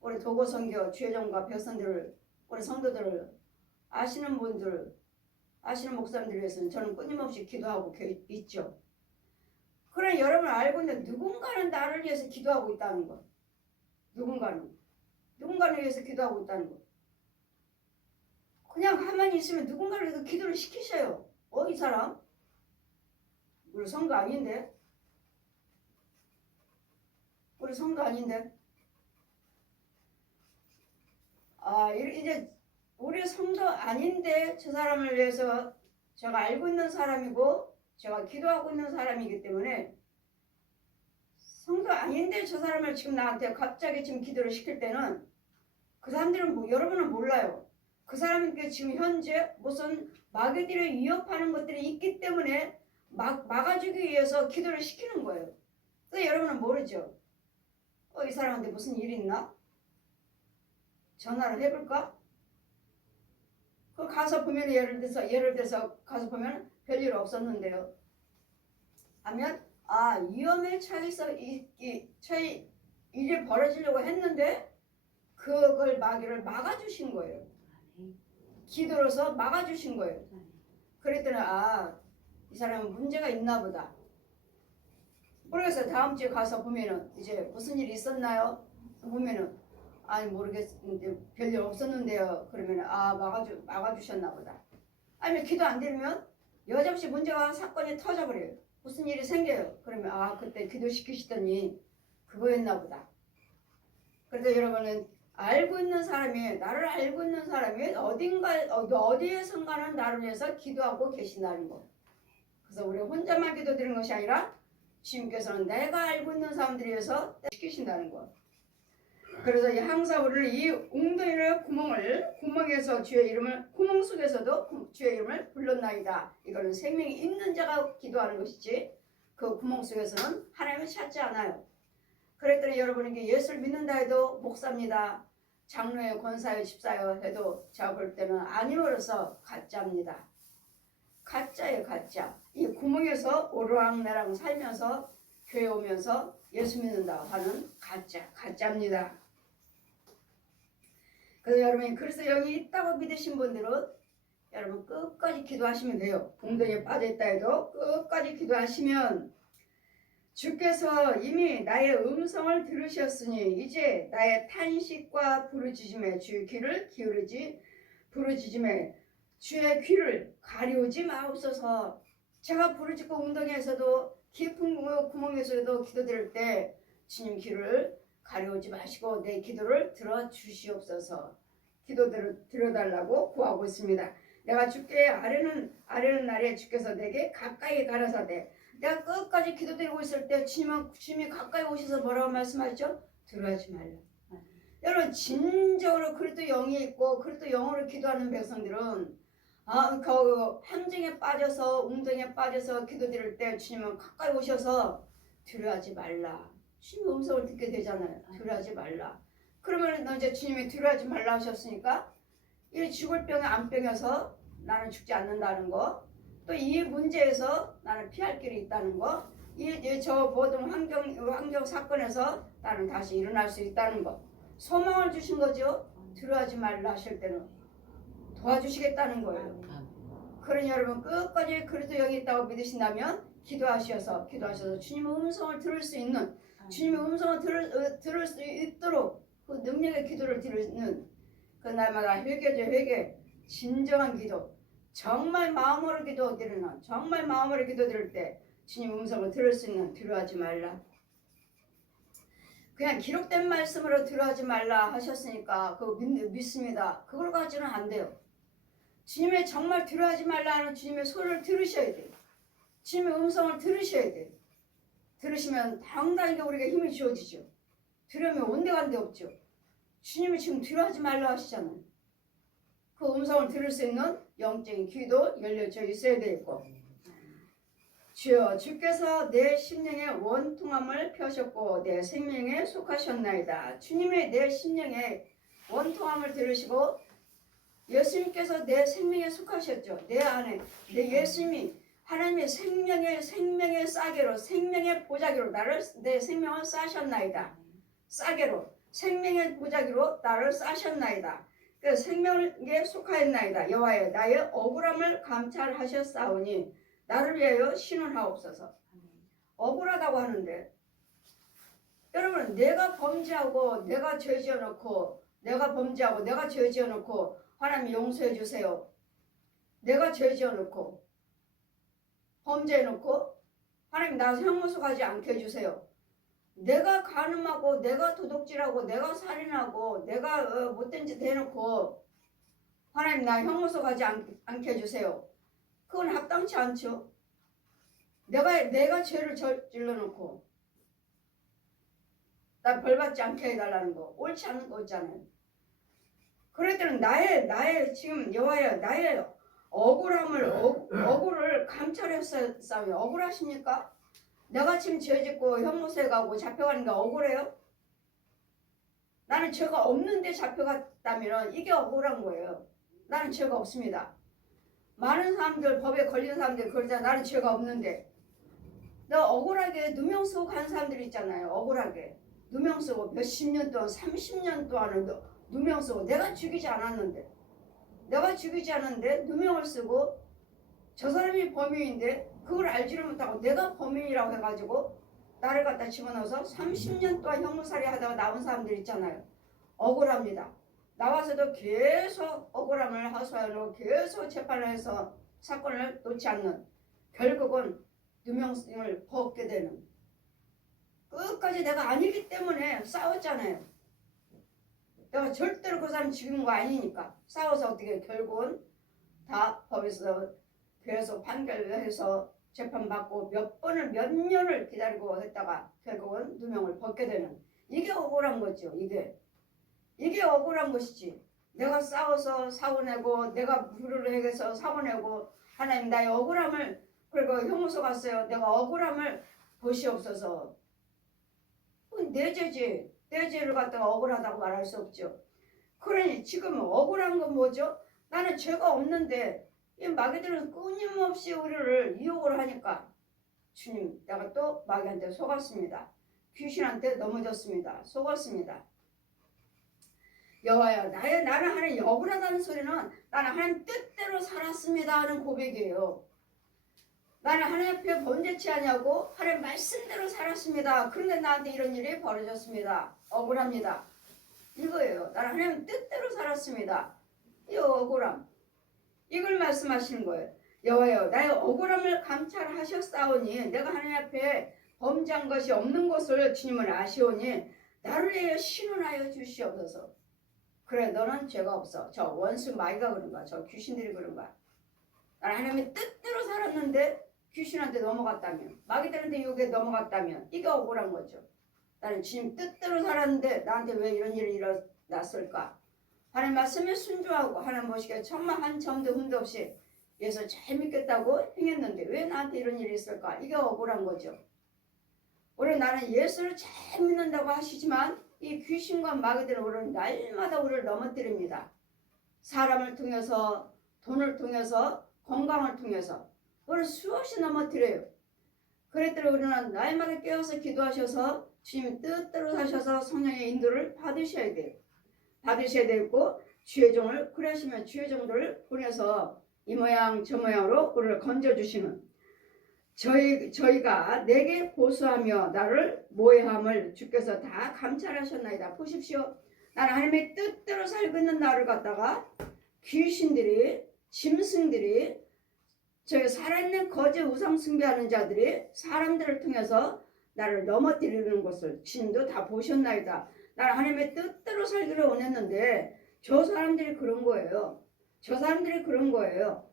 우리 도고선교 주혜정과 백성들을 우리 성도들을 아시는 분들 아시는 목사님들 위해서는 저는 끊임없이 기도하고 있죠. 그래 여러분 알고 있는데 누군가는 나를 위해서 기도하고 있다는 거. 누군가는 위해서 기도하고 있다는 거. 그냥 가만히 있으면 누군가를 위해서 기도를 시키셔요. 이 사람? 우리 성도 아닌데? 우리 성도 아닌데? 이제 우리 성도 아닌데 저 사람을 위해서 제가 알고 있는 사람이고 제가 기도하고 있는 사람이기 때문에 성도 아닌데 저 사람을 지금 나한테 갑자기 지금 기도를 시킬 때는 그 사람들은 여러분은 몰라요. 그 사람에게 지금 현재 무슨 마귀들이 위협하는 것들이 있기 때문에 막아주기 위해서 기도를 시키는 거예요. 그래서 여러분은 모르죠. 이 사람한테 무슨 일이 있나? 전화를 해볼까? 그 가서 보면 예를 들어서 가서 보면 별일 없었는데요. 하면 위험에 처해서 일이 벌어지려고 했는데 그걸 마귀를 막아주신 거예요. 기도로서 막아주신 거예요. 그랬더니 이 사람은 문제가 있나 보다. 그래서 다음 주에 가서 보면은 이제 무슨 일이 있었나요? 보면은 아니 모르겠는데 별일 없었는데요. 그러면 막아주셨나 보다. 아니면 기도 안 드리면 여지없이 문제가 사건이 터져버려요. 무슨 일이 생겨요. 그러면 그때 기도시키시더니 그거였나 보다. 그래서 여러분은 알고 있는 사람이, 나를 알고 있는 사람이 어디에선가는 나를 위해서 기도하고 계신다는 거. 그래서 우리 혼자만 기도드리는 것이 아니라 주님께서는 내가 알고 있는 사람들을 위해서 시키신다는 거. 그래서 항상 우리는 이 웅덩이를 구멍에서 주의 이름을, 구멍 속에서도 주의 이름을 불렀나이다. 이거는 생명이 있는 자가 기도하는 것이지 그 구멍 속에서는 하나님을 찾지 않아요. 그랬더니 여러분에게 예수를 믿는다 해도 목사입니다, 장로예요, 권사예요, 집사예요 해도 제가 볼 때는 아님으로써 가짜입니다. 가짜예요, 가짜. 이 구멍에서 오르락내락 살면서 교회 오면서 예수 믿는다 하는 가짜입니다. 그래서 여러분이 그래서 여기 있다고 믿으신 분들은 여러분 끝까지 기도하시면 돼요. 웅덩이에 빠져있다 해도 끝까지 기도하시면 주께서 이미 나의 음성을 들으셨으니 이제 나의 탄식과 부르짖음에 주의 귀를 부르짖음에 주의 귀를 가리우지 마옵소서. 제가 부르짖고 웅덩이에서도 깊은 구멍에서도 기도드릴 때 주님 귀를 가려우지 마시고 내 기도를 들어주시옵소서. 기도를 들어달라고 구하고 있습니다. 내가 주께 아뢰는 날에 주께서 내게 가까이 가라사대. 내가 끝까지 기도드리고 있을 때 주님이 가까이 오셔서 뭐라고 말씀하셨죠? 들어하지 말라. 여러분 진정으로 그리스도 영이 있고 그리스도 영으로 기도하는 백성들은 그 함정에 빠져서 웅덩이에 빠져서 기도드릴 때 주님은 가까이 오셔서 두려워하지 말라. 주님 음성을 듣게 되잖아요. 두려워하지 말라. 그러면 이제 주님이 두려워하지 말라 하셨으니까 이 죽을 병에 안 병여서 나는 죽지 않는다는 거, 또 이 문제에서 나는 피할 길이 있다는 거, 저 모든 환경 사건에서 나는 다시 일어날 수 있다는 거, 소망을 주신 거죠. 두려워하지 말라 하실 때는 도와주시겠다는 거예요. 그러니 여러분 끝까지 그리스도 영이 있다고 믿으신다면 기도하셔서 주님의 음성을 들을 수 있는, 주님의 음성을 들을 수 있도록 그 능력의 기도를 드리는 그 날마다 회개, 진정한 기도, 정말 마음으로 기도드리는, 정말 마음으로 기도드릴 때 주님 음성을 들을 수 있는, 두려워하지 말라. 그냥 기록된 말씀으로 두려워하지 말라 하셨으니까 그거 믿습니다. 그걸 가지고는 안 돼요. 주님의 정말 두려워하지 말라 하는 주님의 소리를 들으셔야 돼요. 주님의 음성을 들으셔야 돼요. 들으시면 당당하게 우리가 힘이 주어지죠. 들으면 온데간데 없죠. 주님이 지금 두려워하지 말라 하시잖아요. 그 음성을 들을 수 있는 영적인 귀도 열려져 있어야 되겠고, 주여 주께서 내 심령의 원통함을 펴셨고 내 생명에 속하셨나이다. 주님의 내 심령의 원통함을 들으시고 예수님께서 내 생명에 속하셨죠. 내 안에 내 예수님이 하나님의 생명의 싸개로, 생명의 보자기로 내 생명을 싸셨나이다. 싸개로, 생명의 보자기로 나를 싸셨나이다. 그 생명에 속하였나이다. 여호와여 나의 억울함을 감찰하셨사오니 나를 위하여 신원하옵소서. 억울하다고 하는데 여러분 내가 범죄하고 내가 죄 지어놓고 하나님 용서해 주세요. 내가 죄 지어놓고 범죄해놓고 하나님 나 형무소 가지 않게 해주세요. 내가 간음하고 내가 도둑질하고 내가 살인하고 내가 못된 짓 해놓고 하나님 나 형무소 가지 않게 해주세요. 그건 합당치 않죠. 내가 죄를 저질러놓고 나 벌받지 않게 해달라는 거 옳지 않은 거 있잖아요. 그럴 때는 나의 지금 여호와여 나의 억울을 감찰했어요. 억울하십니까? 내가 지금 죄 짓고 형무소에 가고 잡혀가는 게 억울해요? 나는 죄가 없는데 잡혀갔다면 이게 억울한 거예요. 나는 죄가 없습니다. 많은 사람들 법에 걸린 사람들 그러잖아. 나는 죄가 없는데. 너 억울하게 누명 쓰고 간 사람들 있잖아요. 억울하게 누명 쓰고 몇십 년 동안 30년 동안은 누명 쓰고 내가 죽이지 않았는데 누명을 쓰고 저 사람이 범인인데 그걸 알지를 못하고 내가 범인이라고 해가지고 나를 갖다 집어넣어서 30년 동안 형무살이 하다가 나온 사람들 있잖아요. 억울합니다. 나와서도 계속 억울함을 하소연하고 계속 재판을 해서 사건을 놓지 않는, 결국은 누명을 벗게 되는, 끝까지 내가 아니기 때문에 싸웠잖아요. 내가 절대로 그 사람 죽인 거 아니니까 싸워서 어떻게 결국은 다 법에서 계속 판결해서 재판받고 몇 년을 기다리고 했다가 결국은 누명을 벗게 되는, 이게 억울한 거죠. 이게 억울한 것이지. 내가 싸워서 사고내고 내가 불을 해서 사고내고 하나님 나의 억울함을, 그리고 형무소 갔어요. 내가 억울함을 보시옵소서. 내 죄지. 내 죄를 갖다가 억울하다고 말할 수 없죠. 그러니 지금 억울한 건 뭐죠? 나는 죄가 없는데 이 마귀들은 끊임없이 우리를 유혹을 하니까 주님, 내가 또 마귀한테 속았습니다. 귀신한테 넘어졌습니다. 속았습니다. 여호와여, 나는 하나님 억울하다는 소리는 나는 하나님 뜻대로 살았습니다 하는 고백이에요. 나는 하나님 앞에 범죄치 아니하고 하나님 말씀대로 살았습니다. 그런데 나한테 이런 일이 벌어졌습니다. 억울합니다. 이거예요. 나는 하나님 뜻대로 살았습니다. 이 억울함, 이걸 말씀하시는 거예요. 여호와여, 나의 억울함을 감찰하셨사오니 내가 하나님 앞에 범죄한 것이 없는 것을 주님은 아시오니 나를 위하여 신원하여 주시옵소서. 그래, 너는 죄가 없어. 저 원수 마귀가 그런 거야. 저 귀신들이 그런 거야. 나는 하나님의 뜻대로 살았는데 귀신한테 넘어갔다면, 마귀들한테 유혹에 넘어갔다면 이게 억울한 거죠. 나는 주님 뜻대로 살았는데 나한테 왜 이런 일이 일어났을까? 하나님 말씀에 순종하고 하나님 보시기에 천만 한 점도 흠도 없이 예수 잘 믿겠다고 행했는데 왜 나한테 이런 일이 있을까? 이게 억울한 거죠. 우리 나는 예수를 잘 믿는다고 하시지만 이 귀신과 마귀들은 우리를 날마다 우리를 넘어뜨립니다. 사람을 통해서, 돈을 통해서, 건강을 통해서 우리를 수없이 넘어뜨려요. 그랬더니 우리는 날마다 깨어서 기도하셔서 주님 뜻대로 사셔서 성령의 인도를 받으셔야 돼요. 받으셔야 되고 주의 종을, 그러시면 주의 종들을 보내서 이 모양 저 모양으로 우리를 건져주시는, 저희가 내게 고소하며 나를 모해함을 주께서 다 감찰하셨나이다. 보십시오. 나는 하나님의 뜻대로 살고 있는 나를 갖다가 귀신들이, 짐승들이, 저희 살아있는 거짓 우상 숭배하는 자들이 사람들을 통해서 나를 넘어뜨리는 것을 주님도 다 보셨나이다. 나는 하나님의 뜻대로 살기를 원했는데 저 사람들이 그런 거예요. 저 사람들이 그런 거예요.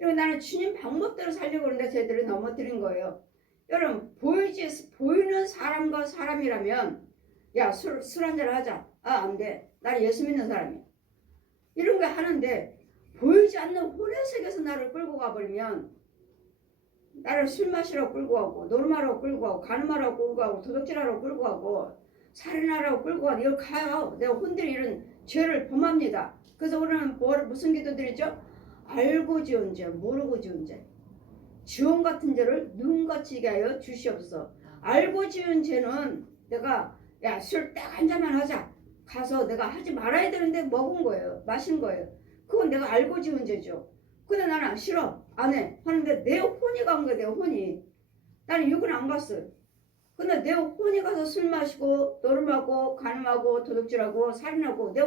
여러분, 나는 주님 방법대로 살려고 하는데 쟤들이 넘어뜨린 거예요. 여러분, 보이는 사람과 사람이라면 야, 술 한잔 하자. 아, 안 돼. 나는 예수 믿는 사람이야. 이런 거 하는데 보이지 않는 혼의 세계에서 나를 끌고 가버리면, 나를 술 마시라고 끌고 가고, 노름하라고 끌고 가고, 가늠하라고 끌고 가고, 도둑질하라고 끌고 가고, 살인하라고 끌고 가고, 이걸 가요. 내가 혼들이 이런 죄를 범합니다. 그래서 우리는 무슨 기도 드리죠? 알고 지은 죄, 모르고 지은 죄, 주홍 같은 죄를 눈같이 하게 하여 주시옵소서. 알고 지은 죄는 내가 야, 술 딱 한 잔만 하자. 가서 내가 하지 말아야 되는데 먹은 거예요. 마신 거예요. 그건 내가 알고 지은 죄죠. 근데 나는 싫어. 안 해. 하는데 내 혼이 간 거야. 내 혼이. 나는 육은 안 갔어요. 근데 내 혼이 가서 술 마시고 노름하고 간음하고 도둑질하고 살인하고, 내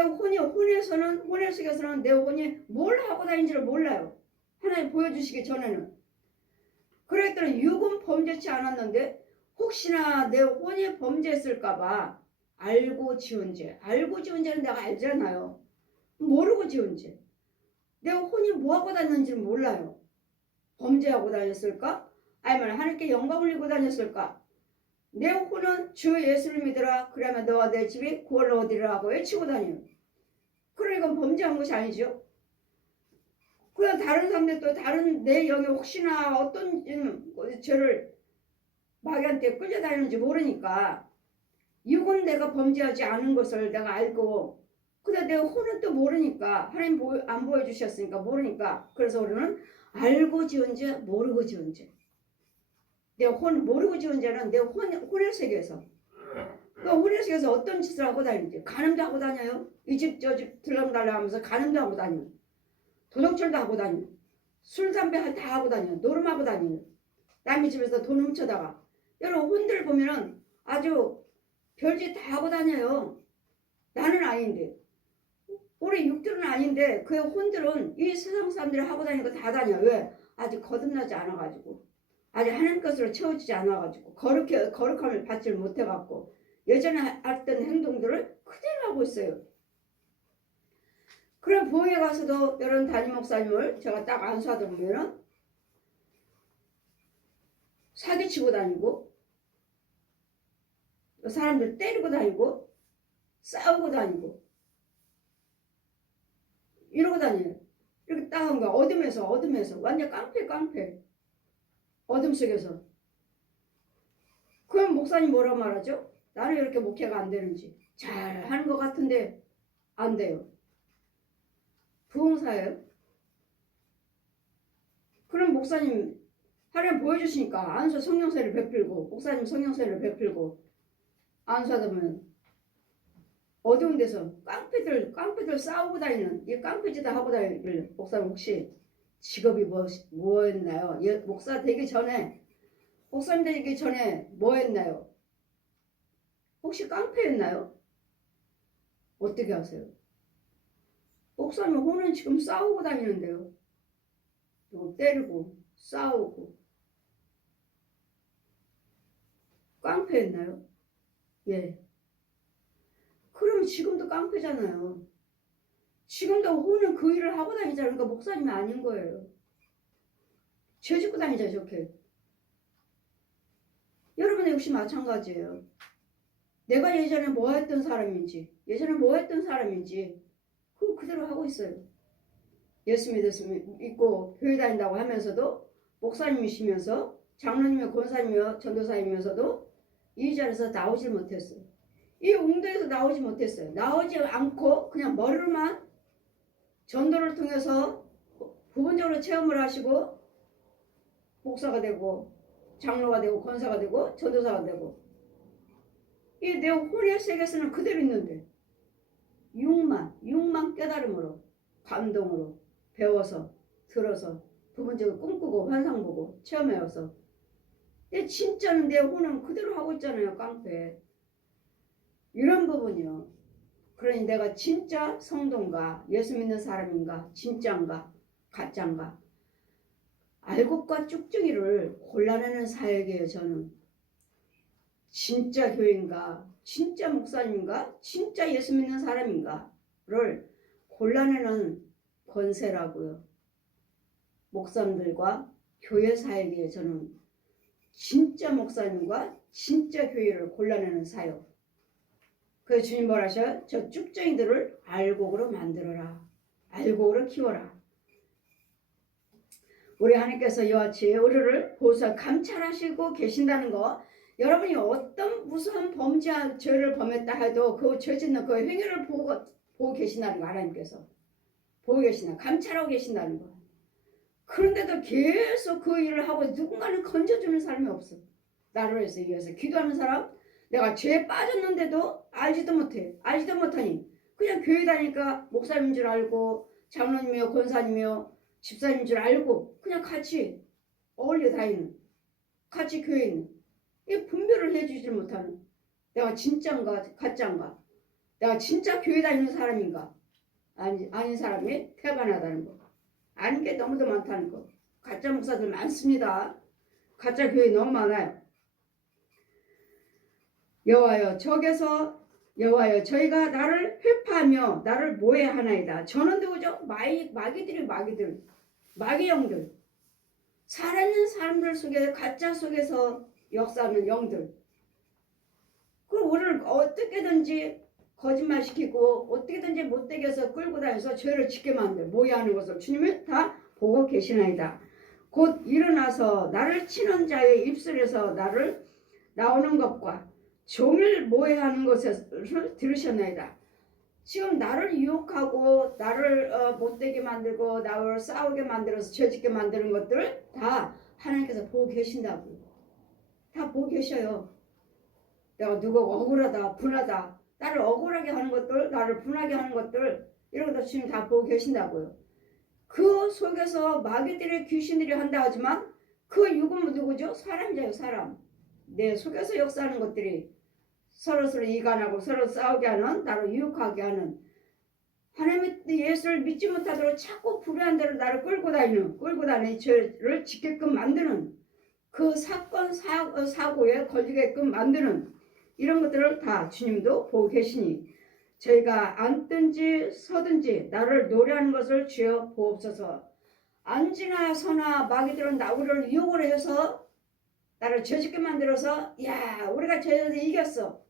혼에서는, 혼의 속에서는 내 혼이 뭘 하고 다니는지를 몰라요. 하나님 보여주시기 전에는. 그랬더니 육은 범죄치 않았는데 혹시나 내 혼이 범죄했을까봐 알고 지은 죄. 알고 지은 죄는 내가 알잖아요. 모르고 지은 죄. 내 혼이 뭐하고 다녔는지를 몰라요. 범죄하고 다녔을까? 아니면 하나님께 영광 올리고 다녔을까? 내 혼은 주 예수를 믿으라. 그러면 너와 내 집이 구원을 얻으리라 하고 외치고 다녀요. 그러니까 범죄한 것이 아니죠. 그냥 다른 사람들 또 다른 내 영이 혹시나 어떤 죄를 마귀한테 끌려다니는지 모르니까, 이건 내가 범죄하지 않은 것을 내가 알고, 근데 내 혼은 또 모르니까, 하나님 안 보여주셨으니까 모르니까, 그래서 우리는 알고 지은 죄, 모르고 지은 죄. 내 혼, 모르고 지은 죄는 내 혼의 세계에서, 그 혼의 세계에서 어떤 짓을 하고 다니는지, 간음도 하고 다녀요. 이 집 저 집 들렁달렁 하면서 간음도 하고 다녀요. 도둑질도 하고 다녀요. 술 담배 다 하고 다녀요. 노름하고 다녀요. 남의 집에서 돈 훔쳐다가. 여러분, 혼들 보면은 아주 별짓 다 하고 다녀요. 나는 아닌데. 우리 육들은 아닌데 그 혼들은 이 세상 사람들이 하고 다니는 거 다 다녀. 왜? 아직 거듭나지 않아가지고. 아직 하나님 것으로 채워지지 않아가지고. 거룩함을 받지 못해갖고. 예전에 했던 행동들을 그대로 하고 있어요. 그럼 부흥회 가서도 이런 담임 목사님을 제가 딱 안수하다 보면은 사기치고 다니고, 사람들 때리고 다니고, 싸우고 다니고, 이러고 다녀요. 이렇게 따온 거야. 어둠에서 완전 깡패. 어둠 속에서. 그럼 목사님 뭐라 말하죠? 나는 이렇게 목회가 안 되는지. 잘 하는 것 같은데 안 돼요. 부흥사예요. 그럼 목사님 하나님 보여주시니까 안수 성령세를 베풀고, 목사님 성령세를 베풀고, 안수하다 보면 어두운 데서 깡패들 싸우고 다니는 이 깡패짓 하고 다니는 목사님 혹시 직업이 뭐였나요? 목사 되기 전에, 목사님 되기 전에 뭐 했나요? 혹시 깡패였나요? 어떻게 아세요? 목사님 혼은 지금 싸우고 다니는데요. 또 때리고 싸우고. 깡패였나요? 예. 그럼 지금도 깡패잖아요. 지금도 혼은 그 일을 하고 다니잖아요. 그러니까 목사님이 아닌 거예요. 죄 짓고 다니죠, 저렇게. 여러분 역시 마찬가지예요. 내가 예전에 뭐 했던 사람인지 그거 그대로 하고 있어요. 예수 믿고 교회 다닌다고 하면서도, 목사님이시면서, 장로님이며 권사님이며 전도사이면서도 이 자리에서 나오질 못했어요. 이 웅덩이에서 나오지 못했어요. 나오지 않고 그냥 머리로만 전도를 통해서 부분적으로 체험을 하시고 목사가 되고 장로가 되고 권사가 되고 전도사가 되고, 이 내 혼의 세계에서는 그대로 있는데 육만 깨달음으로, 감동으로 배워서 들어서 부분적으로 꿈꾸고 환상 보고 체험해와서, 근데 진짜는 내 혼은 그대로 하고 있잖아요. 깡패. 이런 부분이요. 그러니 내가 진짜 성도인가, 예수 믿는 사람인가, 진짜인가 가짜인가, 알곡과 쭉쭉이를 골라내는 사역이에요. 저는 진짜 교인가, 진짜 목사님인가, 진짜 예수 믿는 사람인가를 골라내는 권세라고요. 목사님들과 교회 사역이에요. 저는 진짜 목사님과 진짜 교회를 골라내는 사역. 그래서 주님 뭐라 하셔요? 저 쭉정이들을 알곡으로 만들어라. 알곡으로 키워라. 우리 하나님께서 이와같이 우리를 보호서 감찰하시고 계신다는 거, 여러분이 어떤 무서운 범죄한 죄를 범했다 해도 그 죄 짓는 그 행위를 보고 계신다는 거, 하나님께서 보고 계신다, 감찰하고 계신다는 거. 그런데도 계속 그 일을 하고 누군가는 건져주는 사람이 없어. 나를 위해서 기도하는 사람, 내가 죄에 빠졌는데도 알지도 못하니 그냥 교회 다니까 목사님인 줄 알고 장로님이요 권사님이요 집사님인 줄 알고 그냥 같이 어울려 다니는, 같이 교회에 있는, 이 분별을 해주지 못하는, 내가 진짜인가 가짜인가, 내가 진짜 교회 다니는 사람인가 아닌 사람이 태반하다는 거, 아닌 게 너무도 많다는 거. 가짜 목사들 많습니다. 가짜 교회 너무 많아요. 여호와여 저희가 나를 회파하며 나를 모해하나이다. 저는 누구죠? 마귀 영들, 살아있는 사람들 속에, 가짜 속에서 역사하는 영들. 그럼 우리를 어떻게든지 거짓말시키고 어떻게든지 못되게 해서 끌고 다녀서 죄를 짓게 만들, 모해하는 것을 주님은 다 보고 계시나이다. 곧 일어나서 나를 치는 자의 입술에서 나오는 것과 종일 모해하는 것을 들으셨나이다. 지금 나를 유혹하고 나를 못되게 만들고 나를 싸우게 만들어서 죄짓게 만드는 것들을 다 하나님께서 보고 계신다고. 다 보고 계셔요. 내가 누가 억울하다, 분하다, 나를 억울하게 하는 것들, 나를 분하게 하는 것들, 이런 것도 지금 다 보고 계신다고요. 그 속에서 마귀들의 귀신들이 한다 하지만 그 육은 누구죠? 사람이죠. 사람. 내 속에서 역사하는 것들이 서로서로 이간하고 서로 싸우게 하는, 나를 유혹하게 하는, 하나님의 예수를 믿지 못하도록 자꾸 불의한 대로 나를 끌고 다니는 죄를 짓게끔 만드는, 그 사건 사고에 걸리게끔 만드는 이런 것들을 다 주님도 보고 계시니 저희가 앉든지 서든지 나를 노래하는 것을 주여 보옵소서. 앉으나 서나 마귀들은 우리를 유혹을 해서 나를 죄짓게 만들어서, 야, 우리가 죄에서 이겼어.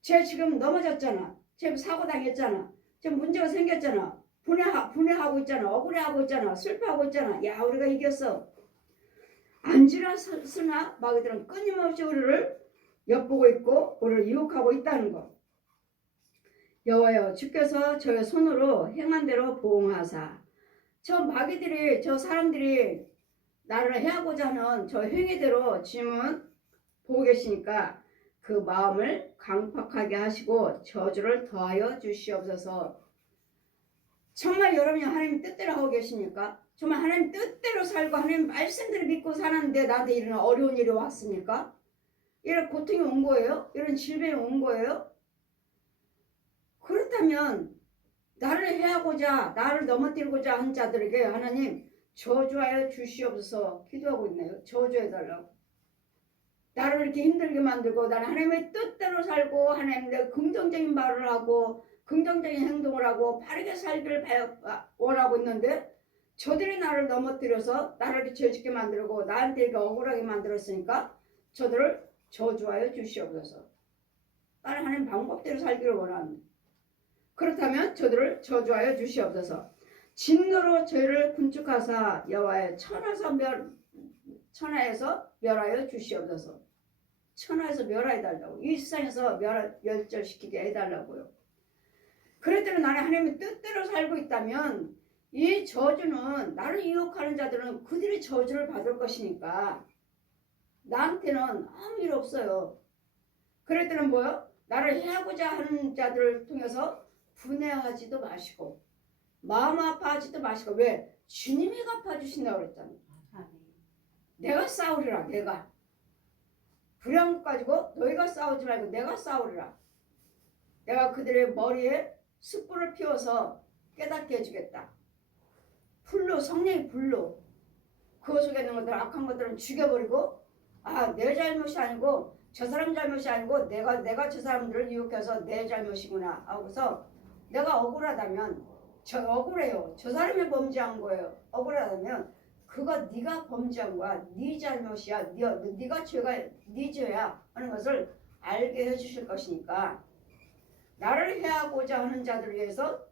쟤 지금 넘어졌잖아. 쟤 사고 당했잖아. 쟤 문제가 생겼잖아. 분해하고 있잖아. 억울해하고 있잖아. 슬퍼하고 있잖아. 야, 우리가 이겼어. 앉으나 서나 마귀들은 끊임없이 우리를 엿보고 있고 우리를 유혹하고 있다는 것. 여호와여, 주께서 저의 손으로 행한 대로 보응하사, 저 마귀들이, 저 사람들이 나를 해하고자 하는 저 행위대로 주님은 보고 계시니까 그 마음을 강팍하게 하시고 저주를 더하여 주시옵소서. 정말 여러분이 하나님 뜻대로 하고 계십니까? 정말 하나님 뜻대로 살고 하나님 말씀대로 믿고 사는데 나한테 이런 어려운 일이 왔습니까? 이런 고통이 온 거예요? 이런 질병이 온 거예요? 그렇다면 나를 해하고자, 나를 넘어뜨리고자 한 자들에게 하나님 저주하여 주시옵소서 기도하고 있네요. 저주해달라고. 나를 이렇게 힘들게 만들고 나는 하나님의 뜻대로 살고 하나님의 긍정적인 말을 하고 긍정적인 행동을 하고 바르게 살기를 원하고 있는데 저들이 나를 넘어뜨려서 나를 죄짓게 만들고 나한테 이렇게 억울하게 만들었으니까 저들을 저주하여 주시옵소서. 나는 하나님 방법대로 살기를 원하는데 그렇다면 저들을 저주하여 주시옵소서. 진노로 저희를 군축하사 여호와의 천하에서 멸하여 주시옵소서. 천하에서 멸하여달라고. 이 세상에서 멸절시키게 해달라고요. 그랬더니 나는 하나님의 뜻대로 살고 있다면 이 저주는, 나를 유혹하는 자들은 그들이 저주를 받을 것이니까 나한테는 아무 일 없어요. 그랬더니 뭐요? 나를 해하고자 하는 자들을 통해서 분해하지도 마시고 마음 아파하지도 마시고. 왜? 주님이 갚아주신다고 그랬잖아. 내가 싸우리라. 내가 불의한 것 가지고 너희가 싸우지 말고 내가 싸우리라. 내가 그들의 머리에 숯불을 피워서 깨닫게 해주겠다. 불로, 성령의 불로 그 속에 있는 것들, 악한 것들은 죽여버리고, 아, 내 잘못이 아니고 저 사람 잘못이 아니고 내가 저 사람들을 유혹해서 내 잘못이구나 하고서, 내가 억울하다면 저 억울해요. 저 사람이 범죄한 거예요. 억울하다면 그거 네가 범죄한 거야. 네 잘못이야. 네가 죄가 네 죄야 하는 것을 알게 해주실 것이니까 나를 해하고자 하는 자들을 위해서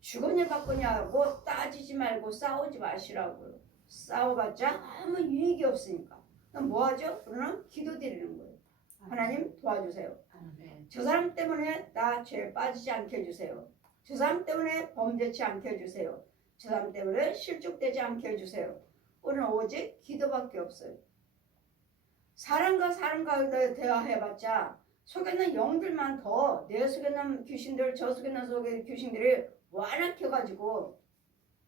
주거니 받거니 하고 따지지 말고 싸우지 마시라고요. 싸워봤자 아무 유익이 없으니까. 그럼 뭐하죠? 그러면 기도드리는 거예요. 하나님 도와주세요. 저 사람 때문에 나 죄 빠지지 않게 해주세요. 저 사람 때문에 범죄치 않게 해주세요. 저 사람 때문에 실족되지 않게 해주세요. 우리는 오직 기도밖에 없어요. 사람과 대화해봤자 속에 있는 영들만 더, 내 속에 있는 귀신들, 저 속에 있는 귀신들이 완악해가지고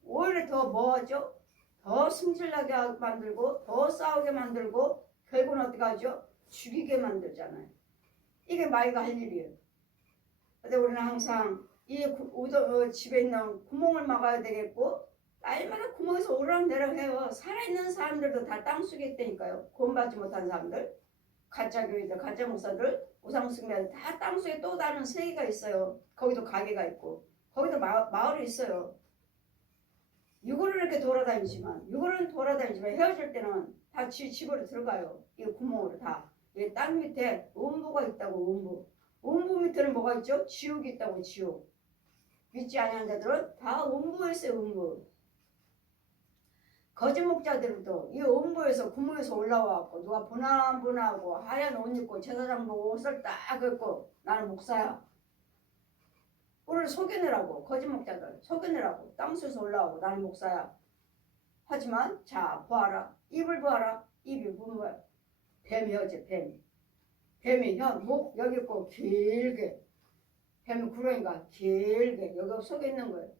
오히려 더 뭐하죠? 더 승질나게 만들고 더 싸우게 만들고 결국은 어떻게 하죠? 죽이게 만들잖아요. 이게 마귀가 할 일이에요. 근데 우리는 항상 이 집에 있는 구멍을 막아야 되겠고, 날마다 구멍에서 오르락내리락 해요. 살아있는 사람들도 다 땅속에 있다니까요. 구원받지 못한 사람들, 가짜 교회들, 가짜 목사들, 우상숭배들 다 땅속에 또 다른 세계가 있어요. 거기도 가게가 있고 거기도 마을이 있어요. 육으로 이렇게 돌아다니지만 헤어질 때는 다 집으로 들어가요. 이 구멍으로 다. 이 땅 밑에 음부가 있다고. 음부 밑에는 뭐가 있죠? 지옥이 있다고. 지옥. 믿지 않는 자들은 다 음부에 있어요. 음부. 거짓 목자들도 이 음부에서 구멍에서 올라와갖고 누가 분하고 하얀 옷 입고 제사장 보고 옷을 딱 입고 나는 목사야. 우리를 속여내라고. 거짓 목자들 속여내라고. 땅속에서 올라오고 나는 목사야. 하지만 자 보아라. 입을 보아라. 입이 무슨 거야? 뱀이어지. 뱀이 목 여기 있고 길게. 뱀이 구렁이가 길게 여기 속에 있는 거예요.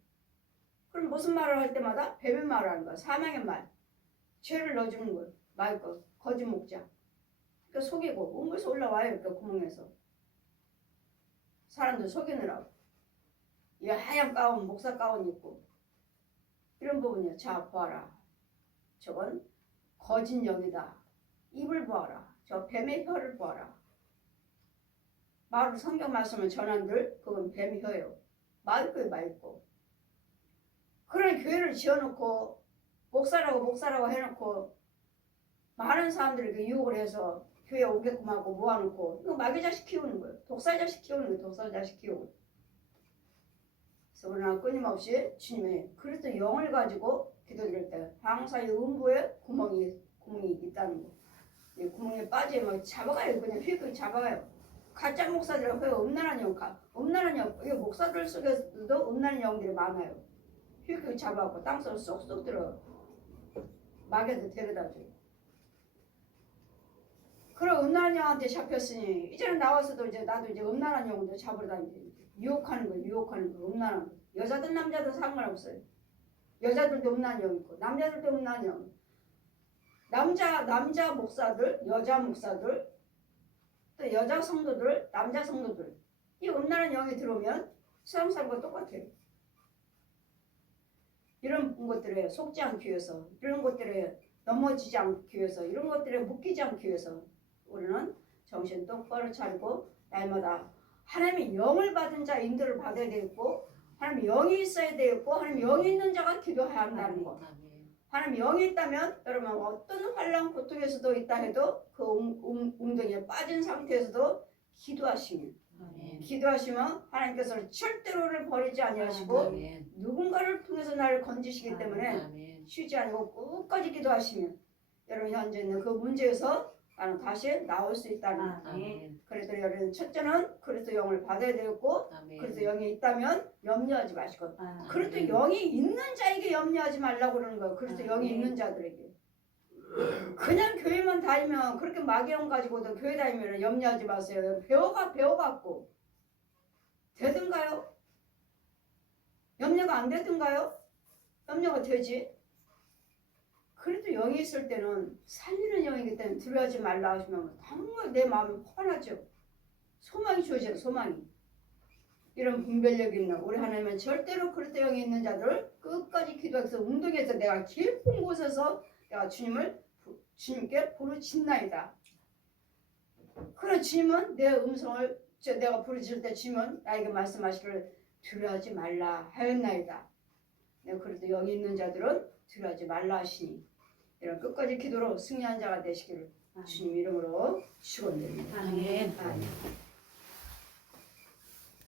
그럼 무슨 말을 할 때마다 뱀의 말을 하는 거야. 사망의 말. 죄를 넣어주는 거예요. 거짓 목자. 그 속이고 몸에서 올라와요. 그 구멍에서 사람들 속이느라고 이 하얀 가운 목사 가운 입고 이런 부분이요. 자 보아라. 저건 거짓 영이다. 입을 보아라. 저 뱀의 혀를 보아라. 말을 성경 말씀을 전한들 그건 뱀의 혀예요. 맑고요 맑고. 그런 교회를 지어놓고 목사라고 해놓고 많은 사람들에게 유혹을 해서 교회 오게끔 하고 모아놓고 이거 마귀 자식 키우는 거예요. 독살 자식 키우는 거예요. 독살 자식 키우고. 그래서 우리는 끊임없이 주님의 그리스도 영을 가지고 기도드릴 때 항상 이 음부에 구멍이 있다는 거. 이 구멍에 빠지면 잡아가요. 그냥 휙 잡아가요. 가짜 목사들은 그 음란한 영, 이 목사들 속에서도 음란한 영들이 많아요. 휙 잡아갖고 땅속으로 쏙쏙 들어. 마귀한테 데려다줘. 그럼 음란한 영한테 잡혔으니 이제는 나와서도 이제 나도 이제 음란한 영도 잡으러 다니지. 유혹하는 거, 음란한 거. 여자든 남자든 상관없어요. 여자들도 음란한 영 있고 남자들도 음란한 영. 남자 목사들, 여자 목사들, 또 여자 성도들, 남자 성도들. 이 음란한 영이 들어오면 세상 사람과 똑같아요. 이런 것들에 속지 않기 위해서, 이런 것들에 넘어지지 않기 위해서, 이런 것들에 묶이지 않기 위해서 우리는 정신 똑바로 차리고 날마다 하나님의 영을 받은 자 인도를 받아야 되겠고 하나님의 영이 있어야 되겠고 하나님의 영이 있는 자가 기도해야 한다는 거. 하나님의 영이 있다면 여러분 어떤 환난 고통에서도 있다 해도 그 웅덩이에 빠진 상태에서도 기도하시면 하나님께서는 절대로를 버리지 아니하시고 누군가를 통해서 나를 건지시기 때문에 쉬지 않고 끝까지 기도하시면 여러분 현재 있는 그 문제에서 나는 다시 나올 수 있다는 거예요. 그래서 여러분 첫째는 그리스도 영을 받아야 되겠고 그리스도 영이 있다면 염려하지 마시고 그리스도 영이 있는 자에게 염려하지 말라고 그러는 거예요. 그리스도 영이 있는 자들에게. 그냥 교회만 다니면 그렇게 마귀영 가지고도 교회 다니면 염려하지 마세요. 배워갖고 되든가요? 염려가 안 되든가요? 염려가 되지. 그래도 영이 있을 때는 살리는 영이기 때문에 두려워하지 말라 하시면 정말 내 마음이 환하죠. 소망이 주어져요. 소망이. 이런 분별력 있는 우리 하나님은 절대로 그리스도 영이 있는 자들 끝까지 기도해서 웅덩이에서 내가 깊은 곳에서 내가 주님께 부르짖나이다. 그런 주님은 내 음성을 내가 부르짖을 때 주님은 나에게 말씀하시기를 두려워하지 말라 하였나이다. 네, 그래도 영이 있는 자들은 두려워하지 말라 하시니 이런 끝까지 기도로 승리한 자가 되시기를 주님 이름으로 축원드립니다. 아멘. 아멘.